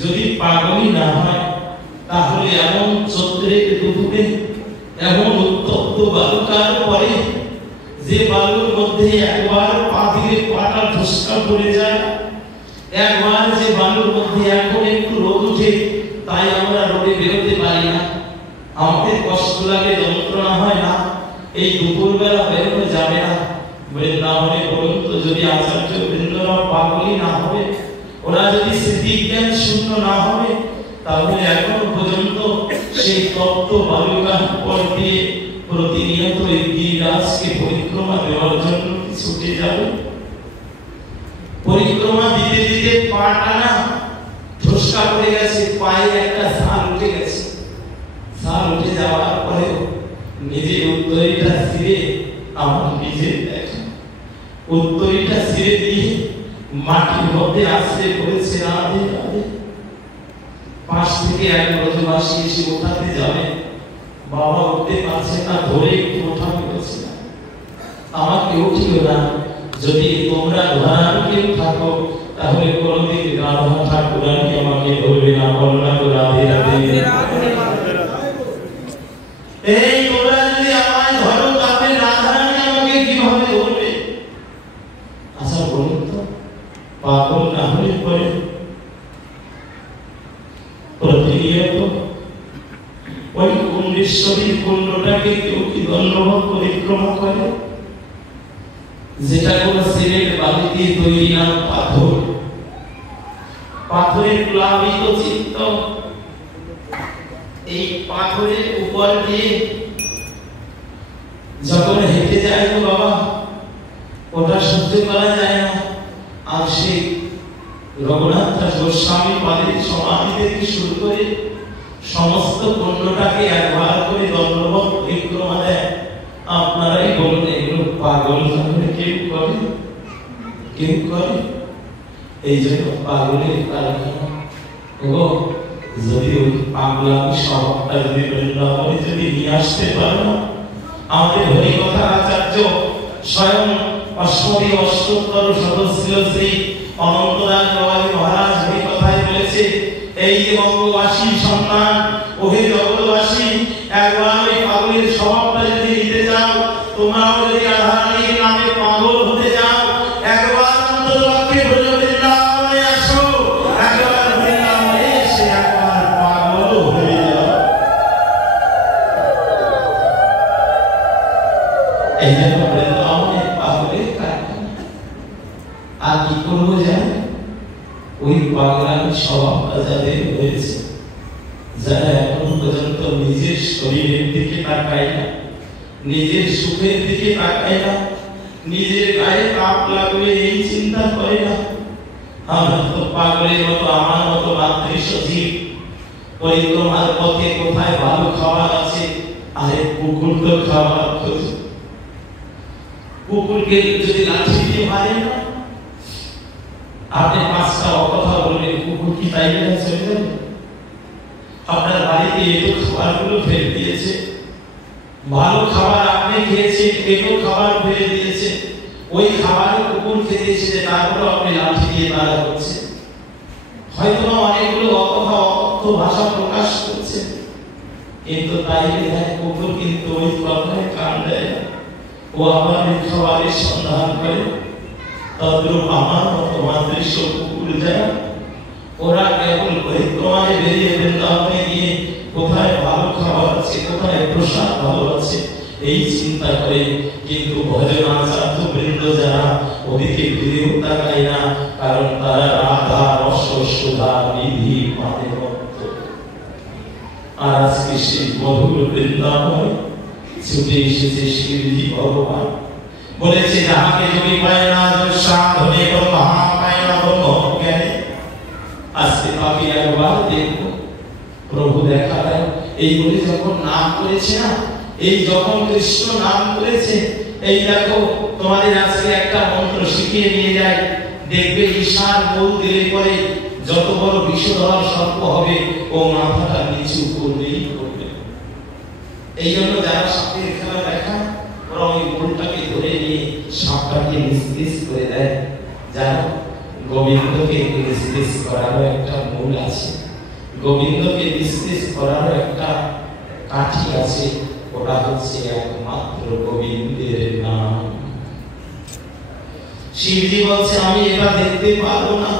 যদি পাগলই না হয়, তাহলে এমন চৈত্রের দুপুরে এমন উত্তপ্ত বালুকার পরে যে বালুর মধ্যে একবার পা দিলে পাটা ঢুসকা পড়ে যায়, একবার যে বালুর মধ্যে এখন একটু রোদ উঠে তাই আমরা রোদে বেরোতে পারি না, আমাদের কষ্ট লাগে, যন্ত্রণা হয় না, এই দুপুরবেলা বেরোনো যাবে না। বৃন্দাবনে বলুন তো, যদি আচার্য বৃন্দরা পাগলই না হবে, ওরা যদি স্মৃতিজ্ঞান শূন্য না হবে, তাহলে এখন পর্যন্ত সেই তপ্ত বালুকার পর দিয়ে প্রতিনিয়ত এই গিরিরাজকে পরিক্রমা দেওয়ার জন্য ছুটে যাবে। পরিক্রমা দিতে দিতে পাটা না ঢোসকা পড়ে গেছে, পায়ে একটা ঝাল উঠে গেছে। ঝাল উঠে যাওয়ার পরে নিজের উত্তরীটা ছিঁড়ে, আমার নিজের দেখা উত্তরীটা ছিঁড়ে দিয়ে মাটির মধ্যে আশ্রে পড়েছে। রাধে রাধে। পাশ থেকে এক ব্রজবাসী এসে ওঠাতে যাবে, বাবা উঠতে পারছে না, ধরে একটু ওঠাতে পারছে না, আমাকে উঠিও না। যদি তোমরা ধরার কেউ থাকো, তাহলে কোনদিন রাধা ঠাকুরানী আমাকে ধরবে না। বলনা তো রাধে রাধে। এই তোমরা যদি আমায় ধরো, তাহলে রাধারানী আমাকে কিভাবে ধরবে? আচ্ছা বলুন তো, পাগল না হলে পরে প্রতিনিয়ত ওই কুণ্ডেশ্বরীর কুণ্ডটাকে কেউ কি দণ্ডবত পরিক্রমা করে? যেটা কোনো সিমেন্ট বালি দিয়ে তৈরি না, পাথর, পাথরের প্লাবিত চিত্ত, এই পাথরের উপর দিয়ে যখন হেঁটে যায় তো বাবা, ওটা সহ্য করা যায় না। আর সেই রঘুনাথ দাস গোস্বামী পাদের সমাধি থেকে শুরু করে সমস্ত কুণ্ডটাকে একবার করে দণ্ডবত পরিক্রমা দেয়। আপনারাই বলুন, এগুলো পাগল ধরনের কেউ করে? কেউ করে? এই জন্য পাগলের কারখানা। ও যদি ওই পাগলামি স্বভাবটা যদি বৃন্দাবনে যদি নিয়ে আসতে পারো, আমাদের হরিকথা আচার্য স্বয়ং অষ্টমী অষ্টোত্তর সদস্য শ্রী অনন্তদাস বাবাজি মহারাজ হরিকথায় বলেছে, এই যে বঙ্গবাসী সন্তান, ওহে জগৎবাসী, একবার ওই পাগলের স্বভাবটা যদি নিতে চাও, তোমরাও যদি রাধারানীর নামে পাগল হতে চাও, একবার অন্ততপক্ষে বৃন্দাবনে আসো, একবার বৃন্দাবনে এসে একবার পাগল হয়ে যাও। এই জন্য বৃন্দাবনে পাগলের কারখানা। আর কি করবো জানেন? ওই পাগলামি স্বভাবটা যাদের হয়েছে, যারা এখন পর্যন্ত নিজের শরীরের দিকে তাকায় না, নিজের সুখের দিকে তাকায় না, নিজের গায়ে তাপ লাগবে এই চিন্তা করে না, আমরা তো পাগলের মতো, আমার মতো মাতৃসজীব পরিক্রমার পথে কোথায় ভালো খাবার আছে, আরে কুকুর তো খাবার খোঁজে। কুকুরকে যদি লাঠি দিয়ে মারে না, আপনি পাঁচটা অকথা বললেন, কুকুর কি তাই না চলে যাবে? আপনার বাড়িতে এত খাবারগুলো ফেলে দিয়েছে, ভালো খাবার আপনি খেয়েছেন, এত খাবার ফেলে দিয়েছে, ওই খাবার কুকুর খেতে এসেছে, তারপরে আপনি লাঠি দিয়ে তাড়া করছেন। হয়তো অনেকগুলো অকথা অকথ্য ভাষা প্রকাশ করছে, কিন্তু তাই কুকুর কিন্তু ওই কথায় কান দেয় না। ও আমাদের খাবারের সন্ধান করে, তদ্রূপ আমার মতো মাতৃস্ব কুকুর যারা, ওরা কেবল পরিক্রমায় বেরিয়ে বৃন্দাবনে গিয়ে কোথায় ভালো খাবার আছে, কোথায় প্রসাদ ভালো আছে এই চিন্তা করে, কিন্তু ভজনাচার্য বৃন্দ যারা ওদিকে ঘুরে তাকায় না, কারণ তারা রাধা রস সুধা নিধি পানে ভক্ত। আর আজকে সেই মধুর বৃন্দাবন ছুটে এসেছে শিবজি ভগবান, বলেছে যাহাকে যদি পায় না সাধনে বল মহা পায় না বল জ্ঞানে। আজকে তাকে একবার দেখবো, প্রভু দেখা দেয়। এই বলে যখন নাম করেছে না, এই যখন কৃষ্ণ নাম করেছে, এই দেখো তোমাদের আজকে একটা মন্ত্র শিখিয়ে নিয়ে যায়, দেখবে ঈশান মূল দিলে পরে যত বড় বিষধর সর্প হবে ও মাথাটা নিচু করবেই করবে। এই জন্য যারা সাপের খেলা দেখায় ওরা ওই মূলটাকে ধরে নিয়ে সাপটাকে নিস্তেজ করে দেয়। যারা গোবিন্দকে নিস্তেজ করারও একটা মূল আছে, গোবিন্দকে নিস্তেজ করারও একটা কাঠি আছে, ওটা হচ্ছে একমাত্র গোবিন্দের নাম। শিবজি বলছে আমি এটা দেখতে পারবো না,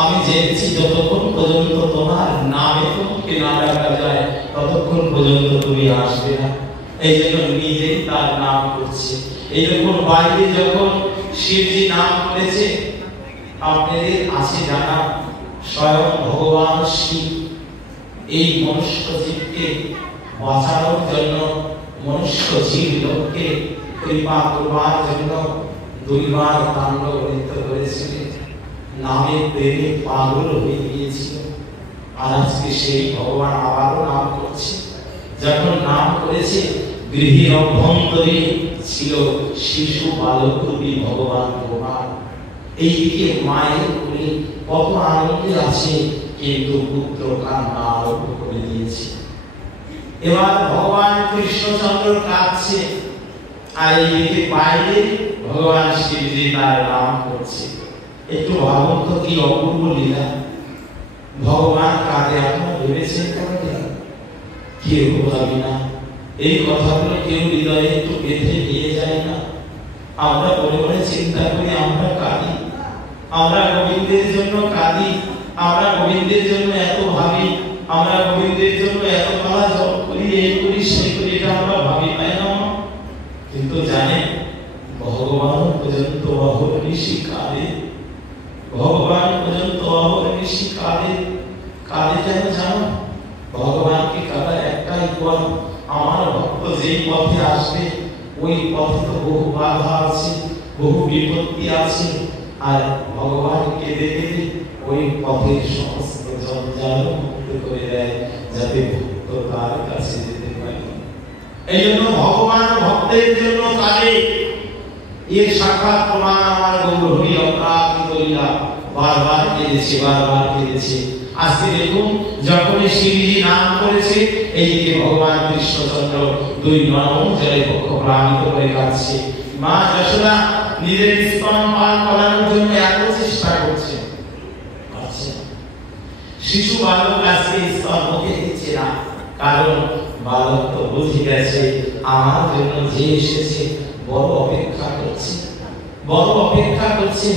আমি জেনেছি যতক্ষণ পর্যন্ত তোমার নামে তোমাকে না ডাকা যায় ততক্ষণ পর্যন্ত তুমি আসবে না। এই জন্য নিজেই তার নাম করছে। এইরকম বাইরে যখন শিবজি নাম করেছে, আপনাদের আছে জানা, স্বয়ং ভগবান শিব এই মনুষ্য জীবকে বাঁচানোর জন্য, মনুষ্য জীব লোককে কৃপা করবার জন্য দুইবার তাণ্ডব নৃত্য করেছিলেন। নামে প্রেমে পাগল হয়ে গিয়েছিল। আর আজকে সেই ভগবান আবারও নাম করছে। যখন নাম করেছে, গৃহের অভ্যন্তরে ছিল শিশু বালক রূপী ভগবান গোপাল। এইদিকে মায়ের কোলে কত আনন্দে আছে, কিন্তু পুত্র কান্না আরম্ভ করে দিয়েছে। এবার ভগবান কৃষ্ণচন্দ্র কাঁদছে, আর এইদিকে বাইরে ভগবান শিবজি তার নাম করছে। একটু ভাবুন তো কি অপূর্ব লীলা। ভগবান কাঁদে, আপনারা ভেবেছেন কোনদিন? কেউ ভাবি না। এই কথাগুলো কেউ হৃদয়ে একটু গেঁথে নিয়ে যায় না। আমরা মনে মনে চিন্তা করি আমরা কাঁদি, আমরা গোবিন্দের জন্য কাঁদি, আমরা গোবিন্দের জন্য এত ভাবি, আমরা গোবিন্দের জন্য এত মালা জপ করি, এই করি সেই করি, এটা আমরা ভাবি তাই না? কিন্তু জানেন ভগবান পর্যন্ত অহর্নিশি কাঁদে, ভগবান পর্যন্ত অহর্নিশি কাঁদে। কাঁদে কেন জানো? ভগবানকে কাঁদার একটাই পথ, আমার ভক্ত যেই পথে আসবে ওই পথে তো বহু বাধা আছে, বহু বিপত্তি আছে, আর ভগবান কেঁদে কেঁদে ওই পথের সমস্ত জঞ্জাল মুক্ত করে দেয়, যাতে ভক্ত তার কাছে যেতে পারে। এই জন্য ভগবান ভক্তের জন্য কাঁদে। এর সাক্ষাৎ প্রমাণ আমার গৌরহরি অপরাধ লীলা। বারবার কেঁদেছে, বারবার কেঁদেছে। আজকে দেখুন যখনই শিবজি নাম করেছে, এইদিকে ভগবান কৃষ্ণচন্দ্র দুই নয়ন জলে পক্ষ প্রাণিত করে কাঁদছে। মা যশোদা নিজের স্তন পান করানোর জন্য এত চেষ্টা করছে, শিশু বালক আজকে স্তন মুখে দিচ্ছে না, কারণ বালক তো বুঝে গেছে আমার জন্য যে এসেছে বড় অপেক্ষা করছে, বড় অপেক্ষা করছে।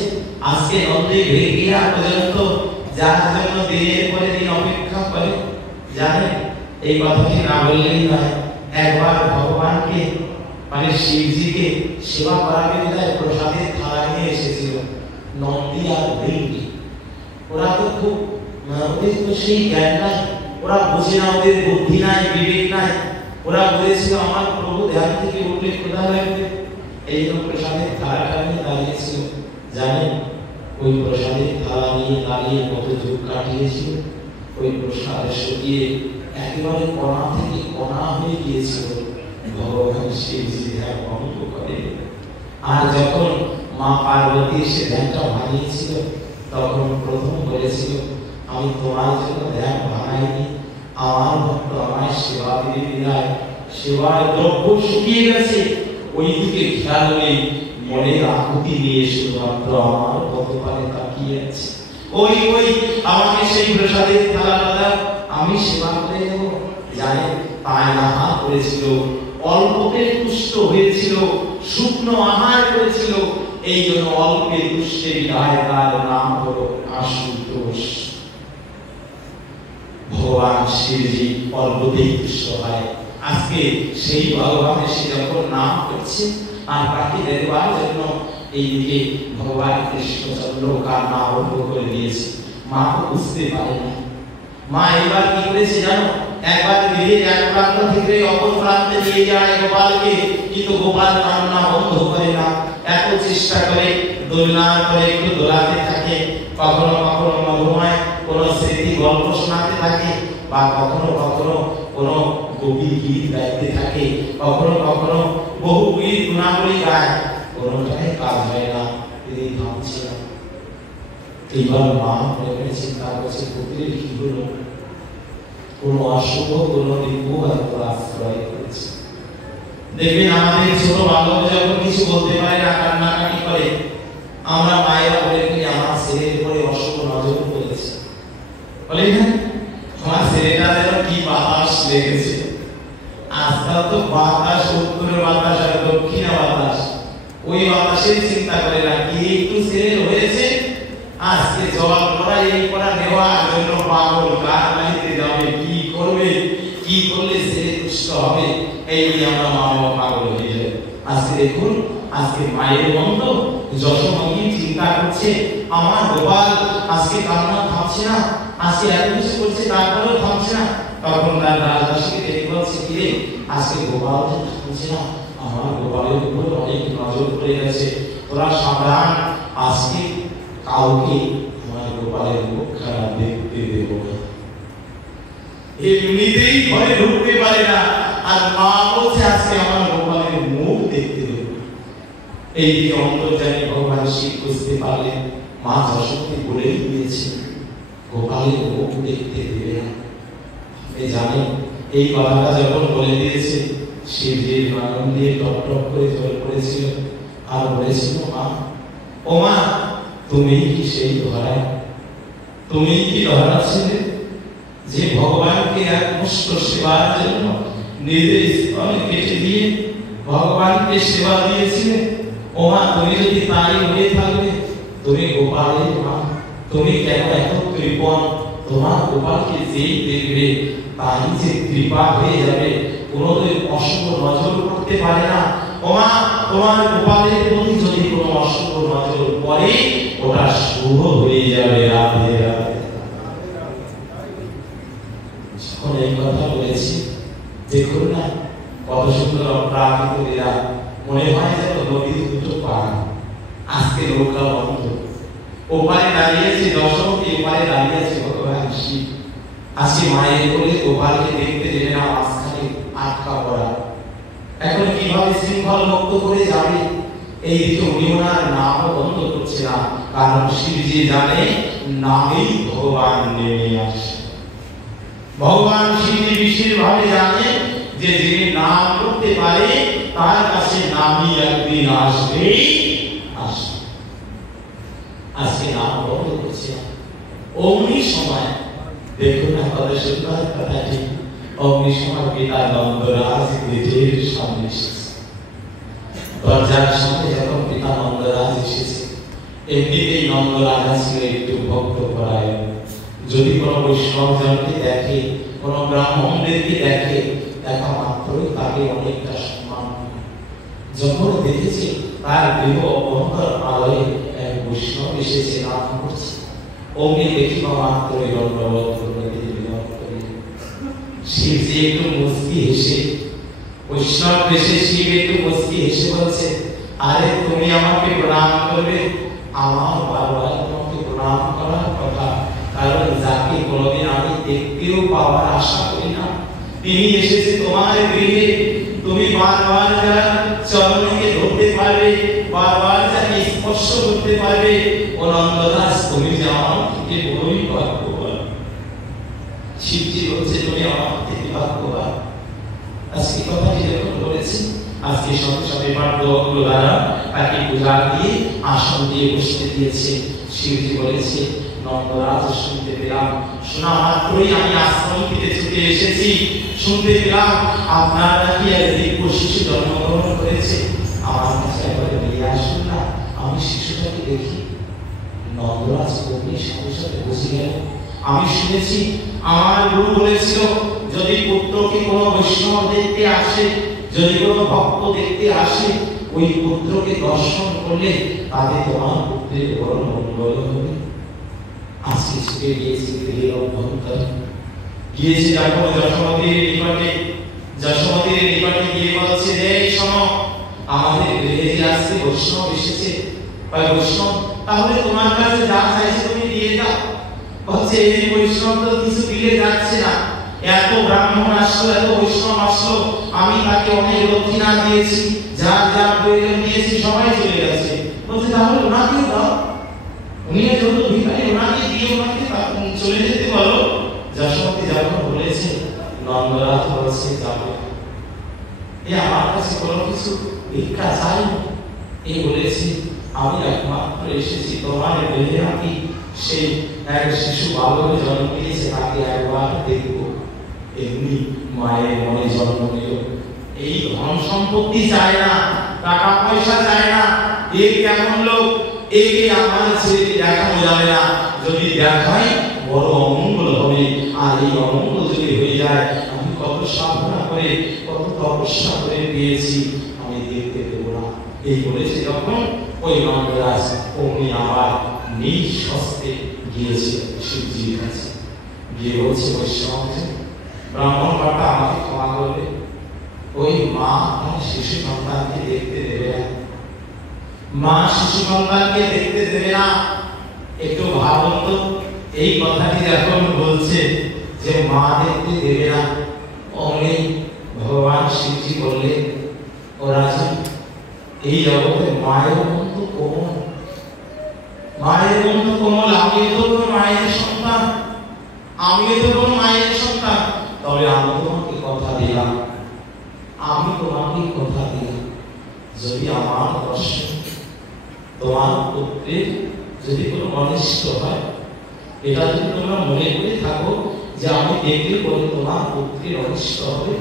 আজকে নন্দী ভেগিয়া পর্যন্ত যার জন্য দিনের পরে দিন অপেক্ষা করে, জানেন এই কথাটি না বললেই নয়। একবার ভগবানকে মানে শিবজিকে সেবা করাবে বিধায় প্রসাদের থালা নিয়ে এসেছিল নন্দী আর ভৃঙ্গি। ওরা তো খুব, ওদের তো সেই জ্ঞান নাই, ওরা বুঝে না, ওদের বুদ্ধি নাই, বিবেক নাই। ওরা বলেছিল আমার প্রভু ধ্যান থেকে উঠলে কোথায় লাগবে, এই জন্য প্রসাদের থালাটা নিয়ে দাঁড়িয়েছিল। জানেন ওই প্রসাদের থালা নিয়ে দাঁড়িয়ে কত যুগ কাটিয়েছিল। ওই প্রসাদ শুকিয়ে একেবারে কণা থেকে কণা হয়ে গিয়েছিল। ভগবান শিবজি ধ্যান ভঙ্গ করে। আর যখন মা পার্বতী সে ধ্যানটা ভাঙিয়েছিল, তখন প্রথম বলেছিল আমি তোমার জন্য ধ্যান ভাঙাইনি, আমার ভক্ত আমায় সেবা দিতে দিলায়, সেবার দ্রব্য শুকিয়ে গেছে। ওই দিকে খেয়াল নেই, মনের আকুতি নিয়ে শুধুমাত্র আমার কতপারে তাকিয়ে আছে। ওই ওই আমাকে সেই প্রসাদের থালাটা আমি সেবা করে নেব। জানেন পায় না করেছিল, অল্পতে তুষ্ট হয়েছিল, শুকনো আহার করেছিল, এই জন্য অল্পে তুষ্টে বিধায় তার নাম হলো আশুতোষ। ভগবান শিবজি অল্পতেই তুষ্ট হয়। আজকে সেই ভগবানের সে যখন নাম করছে আর বাকি দেবার জন্য এইদিকে ভগবান কৃষ্ণচন্দ্র কান্না আরম্ভ করে দিয়েছে। মা তো বুঝতে পারে না। মা এবার কি করেছে জানো? একবার ধীরে এক প্রান্ত থেকে অপর প্রান্তে নিয়ে যায় গোপালকে, কিন্তু গোপাল কান্না বন্ধ করে না। এত চেষ্টা করে দোলনা করে একটু দোলাতে থাকে, কখনো কখনো মধুময় কোন স্মৃতি গল্প শোনাতে থাকে, বা কখনো কখনো কোন কবি গীত গাইতে থাকে, কখনো কখনো বহু গীত গুণাবলী গায়, কোনটাই কাজ হয় না। তিনি থামছে না। এইবার মা মনে চিন্তা করছে পুত্রের কি হলো, কোন অশুভ কোন নির্ভুল আশ্রয় করেছে। দেখবেন আমাদের ছোট বালক যখন কিছু বলতে পারে না, কান্নাকাটি করে, আমরা মায়েরা বলে কি আমার ছেলের উপরে অশুভ নজর পড়েছে, বলে না আমার ছেলেটা যেন কি বাতাস লেগেছে। আজকাল তো বাতাস উত্তরের বাতাস আর দক্ষিণে বাতাস, ওই বাতাসের চিন্তা করে না কি একটু ছেলে হয়েছে, আজকে জল করা এই করা নেওয়ার জন্য পাগল, কার বাড়িতে যাবে, কি করবে, কি করলে ছেলে তুষ্ট হবে, এই নিয়ে আমরা মা বাবা পাগল হয়ে যাই। আজকে দেখুন, আজকে মায়ের বন্ধ যশোময়ী চিন্তা করছে আমার গোপাল আজকে কান্না থামছে না, আজকে এত কিছু করছে তারপরেও থামছে না। তখন তার রাজদাসীকে ডেকে বলছে কি রে, আজকে গোপাল থামছে না, আমার গোপালের উপর অনেক নজর পড়ে গেছে, তোরা সাবধান, আজকে কাউকে আমার গোপালের মুখ খারাপ দেখতে দেব না। এমনিতেই ঘরে ঢুকতে পারে না, আর মা বলছে আজকে আমার গোপালের মুখ দেখতে দেব না। এই অন্তর্যামী ভগবান শিব বুঝতে পারলেন মা যশোমতী বলেই দিয়েছে গোপালের মুখ দেখতে দেবে না। আপনি জানেন এই কথাটা যখন বলে দিয়েছে, শিবজির নয়ন দিয়ে টপ টপ করে জল পড়েছিল, আর বলেছিল মা, ও মা তুমি কি সেই ধরা, তুমি কি ধরা ছিলে যে ভগবানকে একমুষ্ট সেবার জন্য নিজের স্তনে কেটে দিয়ে ভগবানকে সেবা দিয়েছিলে। ও মা তুমি যদি তাই হয়ে থাকবে, তুমি গোপালের মা, তুমি কেন এত কৃপণ? তোমার গোপালকে যেই দেখবে তাই যে কৃপা হয়ে যাবে, কোনোদিন অশুভ নজর করতে পারে না। ও মা তোমার গোপালের প্রতি যদি কোনো অশুভ নজর পড়ে, ওটা শুভ হয়ে যাবে। রাধে রাধে। যখন এই কথা বলেছি, দেখুন না কত সুন্দর প্রাকৃতিক লীলা, মনে হয় যেন নদীর দুটো পার, আজকে নৌকা বন্ধ, ওপারে দাঁড়িয়েছে যশোমতী, ওপারে দাঁড়িয়েছে ভগবান শিব। আজকে মায়ের কোলে গোপালকে দেখতে দেবে না, মাঝখানে আটকা পড়া। এখন কিভাবে শৃঙ্খল মুক্ত করে যাবে? এই দিকে উনি ওনার নাম বন্ধ করছে না, কারণ শিবজি জানে নামেই ভগবান নেমে আসে। ভগবান শিবজি বিশেষভাবে জানে যে যিনি নাম করতে পারে তার কাছে নামই একদিন আসবে। আজকে নাম বন্ধ করছে অমনি সময়, দেখুন না কত সুন্দর কথাটি, অমনি সময় পিতা নন্দরাজ গেটের সামনে এসেছে। দরজার সামনে যখন পিতা নন্দরাজ এসেছে, এমনিতেই নন্দরাজ ছিল একটু ভক্ত পরায়ণ। যদি কোনো বৈষ্ণবজনকে দেখে, কোনো ব্রাহ্মণদেরকে দেখে, দেখা মাত্রই তাকে অনেকটা সম্মান। যখন দেখেছে তার দেহ অন্তর আলোয় এক বৈষ্ণব এসেছে, নাম করছে, অমনি দেখিবা মাত্রই দণ্ডবোধ করে বিনয় করে। শিবজি একটু মুস্কি হেসে, বৈষ্ণব বেশে শিব একটু মুস্কি হেসে বলছে, আরে তুমি আমাকে প্রণাম করবে? আমার বারবার তোমাকে প্রণাম করার কথা, কারণ যাকে কোনোদিন আমি দেখতেও পাওয়ার আশা করি না, তিনি এসেছে তোমার গৃহে। তুমি বারবার যার চরণকে ধরতে পারবে, বারবার যাকে স্পর্শ করতে পারবে, ও নন্দরাজ তুমি যে আমার থেকে বড়ই ভাগ্যবান। শিবজি বলছে তুমি আমার থেকে ভাগ্যবান। আজকে কথাটি যখন বলেছি, আজকে সঙ্গে সঙ্গে পাঠগুলো দ্বারা তাকে পূজা দিয়ে আসন দিয়ে বসতে দিয়েছে। শিবজি বলেছে নন্দরাজ শুনতে পেলাম, শোনা মাত্রই আমি আশ্রম থেকে ছুটে এসেছি, শুনতে পেলাম আপনার নাকি এক দিব্য শিশু জন্মগ্রহণ করেছে। আমার কাছে একবারে নিয়ে আসুন না, আমি শিশুটাকে দেখি। নন্দরাজ অগ্নি সাথে সাথে বসে গেল। আমি শুনেছি, আমার গুরু বলেছিল, যদি পুত্রকে কোনো বৈষ্ণব দেখতে আসে, যদি কোনো ভক্ত দেখতে আসে, ওই পুত্রকে দর্শন করলে তাতে তোমার পুত্রের বড় মঙ্গল হবে। আজকে ছুটে গিয়েছি গৃহের অভ্যন্তরে, গিয়েছি যখন যশোমতীর নিকটে, যশোমতীর নিকটে গিয়ে বলছে, এই শোনো, আমাদের গৃহে যে আজকে বৈষ্ণব এসেছে, বৈষ্ণব তাহলে তোমার কাছে যা চাইছে তুমি দিয়ে দাও। বলছে, এই বৈষ্ণব তো কিছু দিলে যাচ্ছে না, এত ব্রাহ্মণ আসলো, এত বৈষ্ণব আসলো, আমি তাকে অনেক দক্ষিণা দিয়েছি, যা যা প্রয়োজন দিয়েছি, সবাই চলে গেছে। বলছে, তাহলে ওনাকে দাও, উনি যত ভিখারি, ওনাকে দিয়ে ওনাকে চলে যেতে বলো। যশোমতী যখন বলেছে, নন্দরাজ বলছে, যাবে। আমার কাছে কোনো কিছু ভিক্ষা চাইনি, এই বলেছি, আমি একমাত্র এসেছি তোমার গৃহে, আমি সেই এক শিশু বালকের জন্ম দিয়েছে, তাকে একবার দেখব। এমনি মায়ের মনে জন্ম নিল। এই ধন সম্পত্তি চায় না, টাকা পয়সা চায় না। এই কেমন লোক, একে আমার ছেলেকে দেখানো যাবে না, যদি দেখাই বড় অমঙ্গল হবে। আর এই অমঙ্গল যদি হয়ে যায়, আমি কত সাধনা করে, কত তপস্যা করে দিয়েছি, আমি দেখতে দেবো না। এই বলেছে যখন, ওই নন্দরাজ অমনি আবার নিজ হস্তে গিয়েছে শিবজির কাছে, গিয়ে বলছে, বৈষ্ণব ব্রাহ্মণ বাবা আমাকে ক্ষমা করবে, ওই মা তার শিশু সন্তানকে দেখতে দেবে না, মা শিশু সন্তানকে দেখতে দেবে না। একটু ভাবুন তো, এই কথাটি যখন বলছে যে মা দেখতে দেবে না, অমনি ভগবান শিবজি বললেন, ও রাজা, এই জগতে মায়ের বন্ধু কোমল, মায়ের বন্ধু কোমল। আমিও তো কোনো মায়ের সন্তান, আমিও তো কোনো মায়ের সন্তান। তবে আমি তোমাকে কথা দিলাম, আমি তোমাকে কথা দিলাম, যদি আমার দর্শন তোমার পুত্রের যদি কোনো অনিষ্ট হয়, এটা যদি তোমরা মনে করে থাকো যে আমি দেখলে বলে তোমার পুত্রের অনিষ্ট হবে,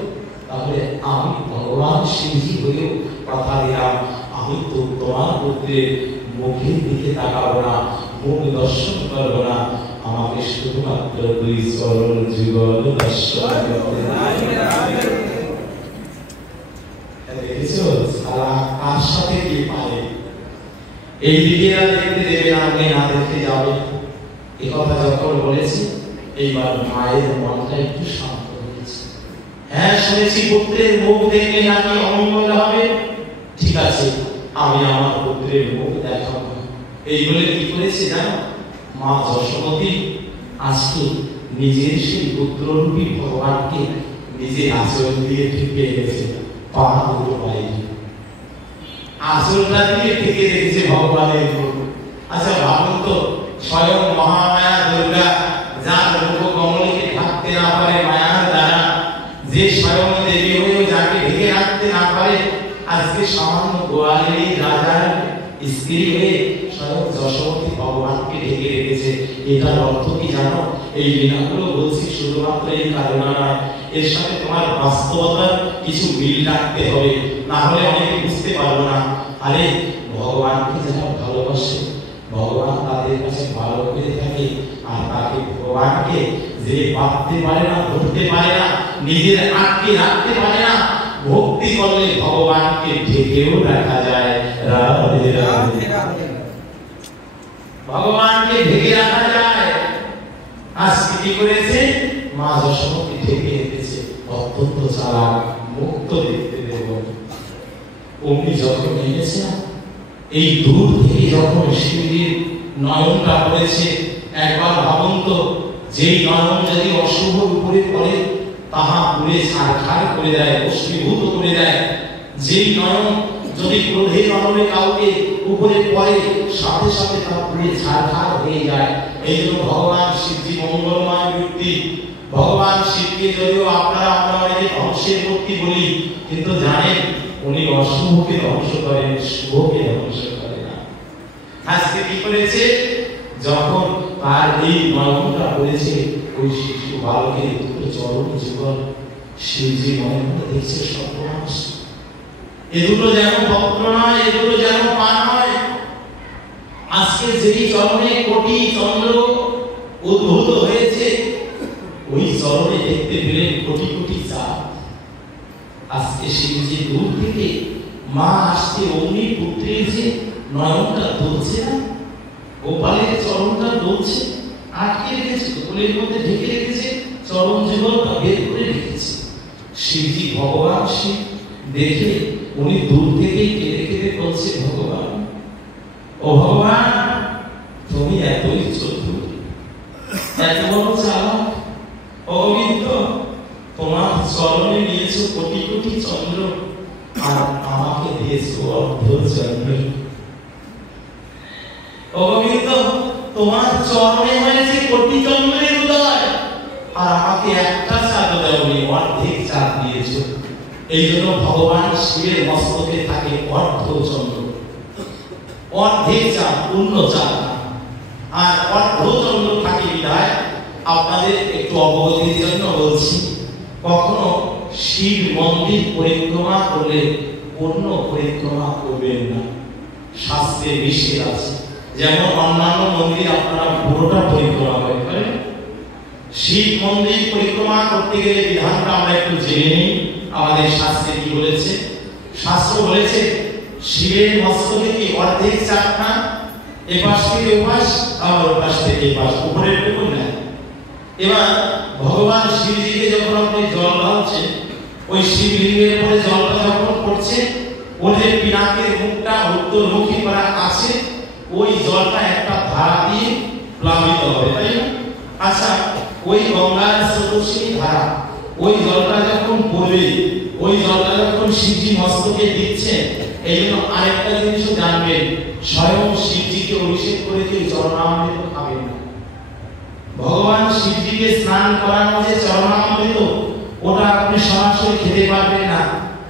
তাহলে আমি ভগবান শিবজি হয়েও কথা দিলাম, আমি তো তোমার পুত্রের মুখের দিকে তাকাবো না, মুখ দর্শন করবো না, আমাকে শুধুমাত্র দুই চরণ যুগল দর্শন করতে। দেখেছো সারা কার সাথে কি পারে, এই দিকে দেখতে দেবে না, আপনি না দেখতে যাবে। এই কথা যখন বলেছি, এইবার মায়ের মনটা একটু শান্ত হয়েছে। হ্যাঁ, শুনেছি পুত্রের মুখ দেখলে নাকি অমঙ্গল হবে, ঠিক আছে, আমি আমার পুত্রের মুখ দেখাবো। এই বলে কি করেছে জানো, মা যশোমতী আজকে নিজের সেই পুত্ররূপী ভগবানকে নিজের আঁচল দিয়ে ঢেকে রেখেছে, পা দুটো বাইরে আঁচলটা দিয়ে ঢেকে রেখেছে ভগবানের রূপ। আচ্ছা ভাবুন তো, স্বয়ং মহামায়া দুর্গা, যার রূপ কমলকে ঢাকতে না পারে মায়ার দ্বারা, যে স্বয়ং দেবী হয়েও যাকে ঢেকে রাখতে না পারে, আজকে সামান্য গোয়ালেরই রাজার স্ত্রী হয়ে স্বয়ং যশোমতী ভগবানকে ঢেকে রেখেছে। এটার অর্থ কি জানো? এই লীলাগুলো বলছি শুধুমাত্র এই কারণে নয়, এর সাথে তোমার বাস্তবতার কিছু মিল রাখতে হবে, না হলে অনেকে বুঝতে পারবো না। আরে ভগবানকে যারা ভালোবাসে, ভগবান তাদের কাছে ভালো করে থাকে, আর তাকে ভগবানকে যে পাততে পারে না, ধরতে পারে না, নিজের আটকে রাখতে পারে না, ভক্তি করলে ভগবানকে ঢেকেও রাখা যায়। রাধে রাধে, ভগবানকে ঢেকে রাখা যায়। আজকে কি করেছে মা যশোমতী, ঢেকে রেখেছে, অত্যন্ত চালাক, মুক্ত দেখতে দেব। অমনি যখন এনেছে না, এই দূর থেকে যখন শিবজির নয়নটা পড়েছে, একবার ভাবুন তো, যেই নয়ন যদি অশুভ উপরে পড়ে, তাহা পুড়ে ছারখার করে দেয়, ভস্মীভূত করে দেয়। যেই নয়ন যদি ক্রোধের নয়নে কাউকে উপরে পড়ে, সাথে সাথে তা পুড়ে ছারখার হয়ে যায়। এই জন্য ভগবান শিবজি মঙ্গলময় ব্যক্তি। ভগবান শিবকে যদিও আমরা অনেকে ধ্বংসের মূর্তি বলি, কিন্তু জানেন উনি অশুভকে ধ্বংস করেন, শুভকে ধ্বংস করেন না। আজকে কি করেছে, যখন তার এই নয়নটা পড়েছে, ওই শিশু বালকের দুটো চরণ যুগল, শিবজি মনে মনে দেখছে সর্বনাশ, এ দুটো যেন ভক্ত নয়, এ দুটো যেন পা নয়। আজকে যেই চরণে কোটি চন্দ্র উদ্ভূত হয়েছে, ওই চরণে দেখতে পেলেন কোটি কোটি চাঁদ। আজকে শিবজি দূর থেকে মা আসছে, অগ্নি পুত্রের যে নয়নটা দুলছে না, গোপালের চরণটা দুলছে, আটকে রেখেছে, কোলের মধ্যে ঢেকে রেখেছে, চরণ যুগলটা বের করে রেখেছে। শিবজি ভগবান শিব দেখে উনি দূর থেকেই কেঁদে কেঁদে বলছে, ভগবান, ও ভগবান, তুমি এতই চতুর, এত বড় চালাক, অগণিত, তোমার চরণে নিয়েছো কোটি কোটি চন্দ্র, আর আমাকে দিয়েছো অর্ধ চন্দ্র। অগণিত, তোমার চরণে হয়েছে কোটি চন্দ্রের উদয়, আর আমাকে একটা চাঁদ দেওনি, অর্ধেক চাঁদ দিয়েছো। এই জন্য ভগবান শিবের মস্তকে থাকে অর্ধ চন্দ্র, অর্ধেক চাঁদ, পূর্ণ চাঁদ। আর অর্ধ চন্দ্র থাকে বিধায় আপনাদের একটু অবগতির জন্য বলছি, কখনো শিব মন্দির পরিক্রমা করলে পূর্ণ পরিক্রমা করবেন না, শাস্ত্রে নিষেধ আছে। যেমন অন্যান্য মন্দির আপনারা পুরোটা পরিক্রমা করতে পারেন, শিব মন্দির পরিক্রমা করতে গেলে বিধানটা আমরা একটু জেনে নিই। আমাদের শাস্ত্রে কি বলেছে? শাস্ত্র বলেছে শিবের মস্তকে কি অর্ধেক চাঁদ না, এপাশ থেকে ওপাশ, আবার ওপাশ থেকে এপাশ, উপরের টুকু না। এবার ভগবান শিবজিকে যখন আপনি জল ঢালছেন, ওই শিবলিঙ্গের উপরে জলটা যখন পড়ছে, ওর যে পিনাকের মুখটা উত্তরমুখী করা আছে, ওই জলটা একটা ধারা দিয়ে প্লাবিত হবে, তাই না? আচ্ছা, ওই গঙ্গার স্রোতস্বিনী ধারা, ওই জলটা যখন পড়বে, ওই জলটা যখন শিবজি মস্তকে দিচ্ছে, এই জন্য আরেকটা জিনিস জানবেন, স্বয়ং শিবজিকে অভিষেক করে কেউ চরণামৃত খাবেন না। ভগবান শিবজিকে স্নান করানো যে চরণামৃত, ওটা আপনি সরাসরি খেতে পারবেন না।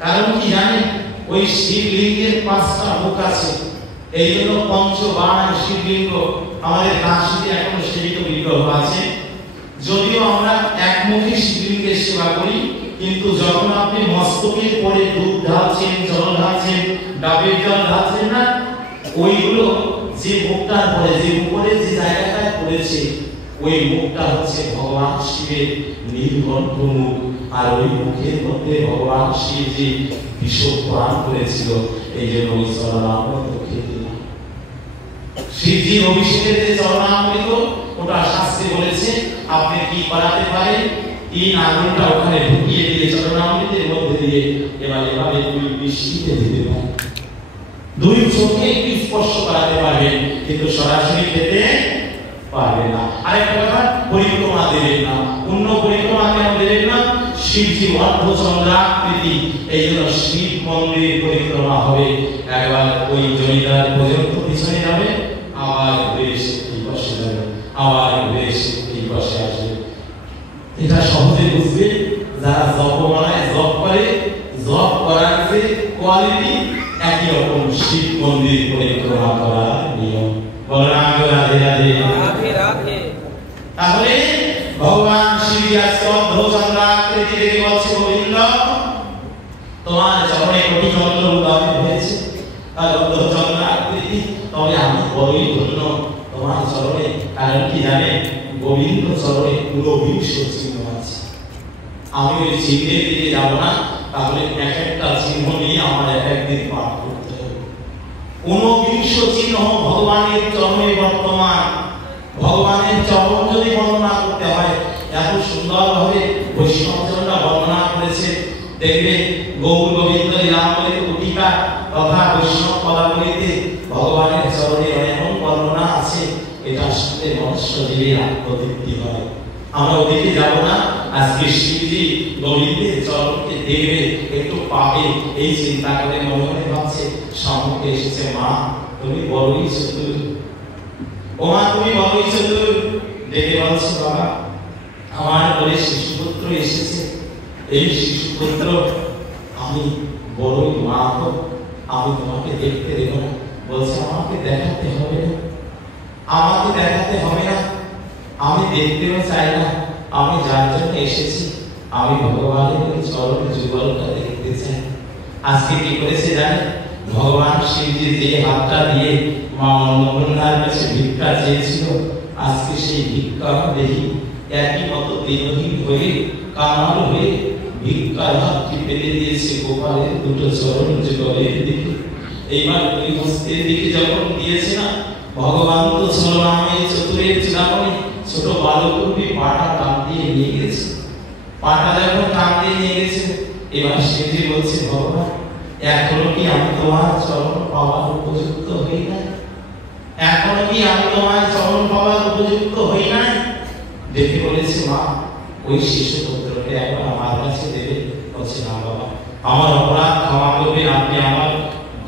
কারণ কি জানেন? ওই শিবলিঙ্গের 5টা মুখ আছে, এই জন্য পঞ্চবাণ শিবলিঙ্গ আমাদের কাশীতে এখন সেবিত বিগ্রহ আছে। যদিও আমরা একমুখী শিবলিঙ্গের সেবা করি, কিন্তু যখন আপনি মস্তকের পরে দুধ ঢালছেন, জল ঢালছেন, ডাবের জল ঢালছেন না, ওইগুলো যে মুখটার পরে, যে উপরে যে জায়গাটায় পড়েছে, ওই মুখটা হচ্ছে ভগবান শিবের নীলকণ্ঠ মুখ। আর ওই মুখের মধ্যে ভগবান শিব যে বিষ প্রাণ করেছিল, এই জন্য ওই চরণামৃত খেতে না। শিবজি অভিষেকের যে চরণামৃত, ওটা শাস্ত্রে বলেছে আপনি কি করাতে পারেন, 3 আঙুলটা ওখানে ঢুকিয়ে দিয়ে চরণামৃতের মধ্যে দিয়ে এবার এভাবে 2 বৃষ্টিতে দিতে পারেন, 2 চোখে একটু স্পর্শ করাতে পারবেন, কিন্তু সরাসরি খেতে পারবেন না। আরেকটা কথা, পরিক্রমা দেবেন না। পূর্ণ পরিক্রমা কেন দেবেন না? শিবজি অর্ধচন্দ্রাকৃতি, এই জন্য শিব মন্দির পরিক্রমা হবে। একবার ওই জমিদার পর্যন্ত পিছনে যাবে, আবার বেশ এই পাশে যাবে, আবার বেশ এই পাশে আসবে। এটা সহজে বুঝবে যারা জপমালায় জপ করে, জপ করার যে কোয়ালিটি, একই রকম শিব মন্দির পরিক্রমা করার নিয়ম। তাহলে ভগবান শিব অর্ধচন্দ্রাকৃতি দেখে বলছে, গোবিন্দ, তোমার চরণে কোটি চন্দ্র উদয় হয়েছে, আর অর্ধচন্দ্রাকৃতি, তবে আমি বড়ই ধন্য তোমার চরণে। কারণ কি জানে? গোবিন্দ চরণে 29 চিহ্ন আছে। আমি ওই চিহ্নের দিকে যাব না, তাহলে এক একটা চিহ্ন নিয়ে আমার এক একদিন পাঠ করতে হবে। 29 চিহ্ন ভগবানের চরণে বর্তমান। ভগবানের চরণ যদি বর্ণনা করতে হয়, এত সুন্দরভাবে বৈষ্ণবজনরা বর্ণনা করেছে। দেখবে গৌর গোবিন্দ লীলামৃত টীকা তথা বৈষ্ণব পদাবলীতে ভগবানের চরণে এমন বর্ণনা আছে, এটা শুনলে মনুষ্যজীবের আত্মতৃপ্তি হয়। আমরা ওদিকে যাব না, আজকে শিবজি গোবিন্দের চরণকে দেখবে, একটু পাবে, এই চিন্তা করে মনে মনে ভাবছে, সম্মুখে এসেছে মা, তুমি বড়ই চতুর, ও মা তুমি বড়ই চতুর। দেখে বলছে, বাবা, আমার ঘরে শিশুপুত্র এসেছে, এই শিশুপুত্র আমি বড়ই মা, তো আমি তোমাকে দেখতে দেব না। বলছে, আমাকে দেখাতে হবে না, আমাকে দেখাতে হবে না, আমি দেখতেও চাই না। আমি যার জন্য এসেছি, আমি ভগবানের চরণে যুগলটা দেখতে চাই। আজকে কি করেছে জানেন? ভগবান শিবজি যে হাতটা দিয়ে মা অন্নপূর্ণার কাছে ভিক্ষা চেয়েছিল, আজকে সেই ভিক্ষা দেখি একই মতো দিনহীন হয়ে কাঙাল হয়ে ভিক্ষার হাতটি পেতে দিয়েছে গোপালের দুটো চরণ যুগলের দিকে। এইবার ওই হস্তের দিকে যখন দিয়েছে না, ভগবান তো ছলনামে চতুরের চূড়ামণি ছোট বালকরূপী পাটা টান দিয়ে নিয়ে গেছে। পাটা যখন টান দিয়ে নিয়ে গেছে, এবার শিবজি বলছে, ভগবান এখনো কি আমি তোমার চরণ পাওয়ার উপযুক্ত হই নাই? এখনো কি আমি তোমার চরণ পাওয়ার উপযুক্ত হই নাই? দেখে বলেছে, মা ওই শিশু পুত্রকে একবার আমার কাছে দেবে। বলছে, না বাবা, আমার অপরাধ ক্ষমা করবেন, আপনি আমার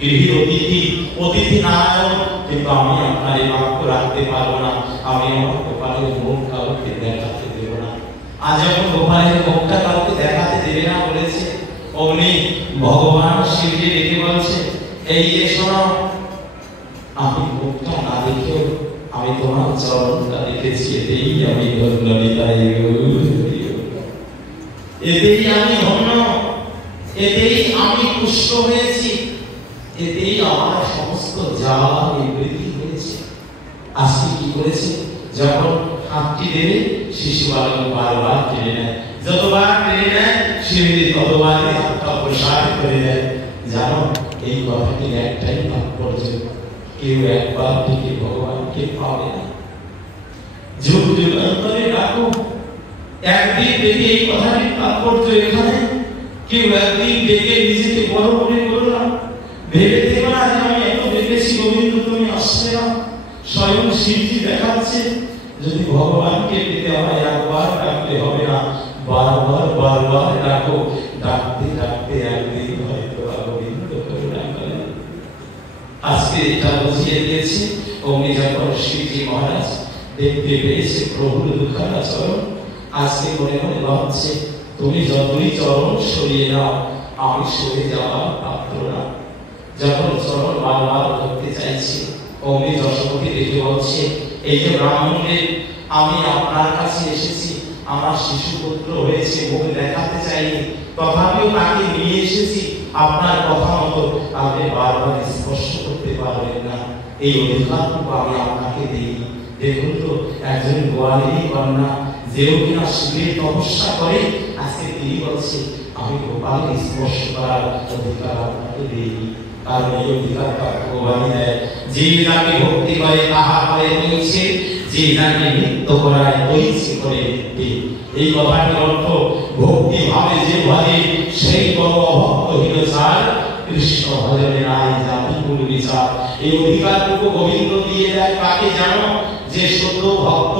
গৃহীর অতিথি, অতিথি নারায়ণ, কিন্তু আমি আপনার এই বাক্য রাখতে পারবো না। আমি আমার গোপালের মুখ কাউকে দেখাতে দেব না। আজ যখন গোপালের মুখটা কাউকে দেখাতে দেবে না বলেছে, অমনি ভগবান শিবজি ডেকে বলছে, এই যে শোনো, আমি মুখটা না দেখেও আমি তোমার চরণটা দেখেছি, এতেই আমি ধন্য, এতেই আমি ধন্য, এতেই আমি পুষ্ট হয়েছি, এতেই আমার সমস্ত জ্বালা নিবৃত্তি হয়েছে। আজকে কি করেছে? যখন হাতটি দেবে, শিশু বালক বারবার টেনে নেয়, যতবার টেনে নেয় শিবজি ততবারই হাতটা প্রসার করে দেয়। জানো, এই কথাটির একটাই তাৎপর্য, কেউ একবার থেকে ভগবানকে পাবে না। যুগ যুগান্তরে ডাকো, একদিন দেখে এই কথাটির তাৎপর্য এখানে, কেউ একদিন দেখে নিজেকে বড় মনে করো না, ভেবে দেখো না যে আমি এত দেখেছি গোবিন্দ তুমি আসলে না। স্বয়ং শিবজি দেখাচ্ছে, যদি ভগবানকে পেতে হয় একবার ডাকতে হবে না, বারবার বারবার ডাকো। ডাকতে ডাকতে একদিন হয়তো গোবিন্দ করুণা করে। আজকে এটা বুঝিয়ে দিয়েছে, অমনি যখন শিবজি মহারাজ দেখতে পেয়েছে প্রভুর দুখানা চরণ, আজকে মনে মনে ভাবছে, তুমি যতই চরণ সরিয়ে দাও, আমি সরে যাওয়ার পাত্র না। যখন চরণ বারবার ধরতে চাইছে, অমনি যশোমতী দেখে বলছে, এই যে ব্রাহ্মণদের, আমি আপনার কাছে এসেছি, আমার শিশু পুত্র হয়েছে, মুখ দেখাতে চাইনি, তথাপিও তাকে নিয়ে এসেছি আপনার কথা মতো। আপনি বারবার স্পর্শ করতে পারবেন না, এই অধিকারটুকু আমি আপনাকে দিই। দেখুন তো, একজন গোয়ালেরই কন্যা, যেও কিনা শিবের তপস্যা করে, আজকে তিনি বলছে আমি গোপালকে স্পর্শ করার অধিকার আপনাকে দিই। কারণ এই অধিকার ভগবানই দেয়। যে যাকে ভক্তি করে তাহা করে হইছে, যে যাকে নৃত্য করায় হইছে করে নৃত্যে। এই কথাটির অর্থ, ভক্তি ভাবে যে ভজে সেই বড় অভক্ত হইল চার, কৃষ্ণ ভজনে নাই জাতি কুল বিচার। এই অধিকারটুকু গোবিন্দ দিয়ে দেয় কাকে জানো? যে সত্য ভক্ত,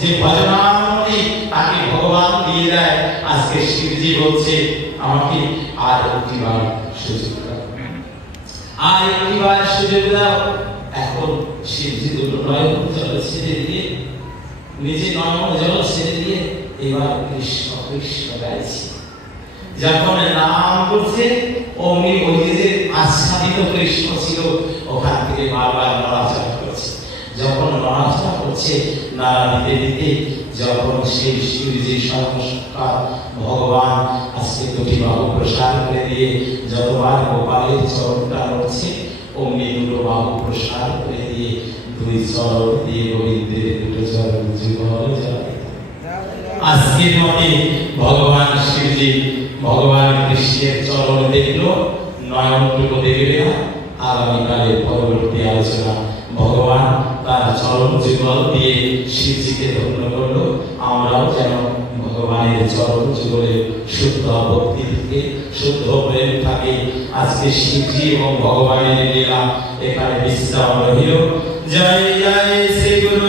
যে ভজনানন্দী, তাকে ভগবান দিয়ে দেয়। আজকে শিবজি বলছে, আমাকে আর একটিবার সুযোগ দাও, আর একটিবার সুযোগ দাও। এখন শিবজি দুটো নয়ন জল ছেড়ে দিয়ে, নিজে নয়ন জল ছেড়ে দিয়ে এবার কৃষ্ণ কৃষ্ণ গাইছে। যখন নাম করছে, অমনি ওই যে আচ্ছাদিত কৃষ্ণ ছিল, ওখান থেকে বারবার নড়াচড়া করছে। যখন নড়াচড়া করছে, নাড়া দিতে দিতে যখন সেই শিবজি সংস্কার ভগবান আজকে দুটি বাহু প্রসার করে দিয়ে যতবার গোপালের চরণটা নড়ছে, অমনি দুটো বাহু প্রসার করে দিয়ে দুই চরণ দিয়ে গোবিন্দের দুটো চরণ যুগল যায়। আজকের মতে ভগবান শিবজি ভগবান কৃষ্ণের চরণ দেখলো, নয়নটুকু দেখবে না। আগামীকালে পরবর্তী আলোচনা ভগবান তার চরণ যুগল দিয়ে শিবজিকে ধন্য করলো। আমরাও যেন ভগবানের চরণ যুগলে শুদ্ধ ভক্তি থেকে শুদ্ধ প্রেম থাকে। আজকে শিবজি এবং ভগবানের লীলা এখানে বিশ্রাম রহিল। জয় জয় শ্রী গুরু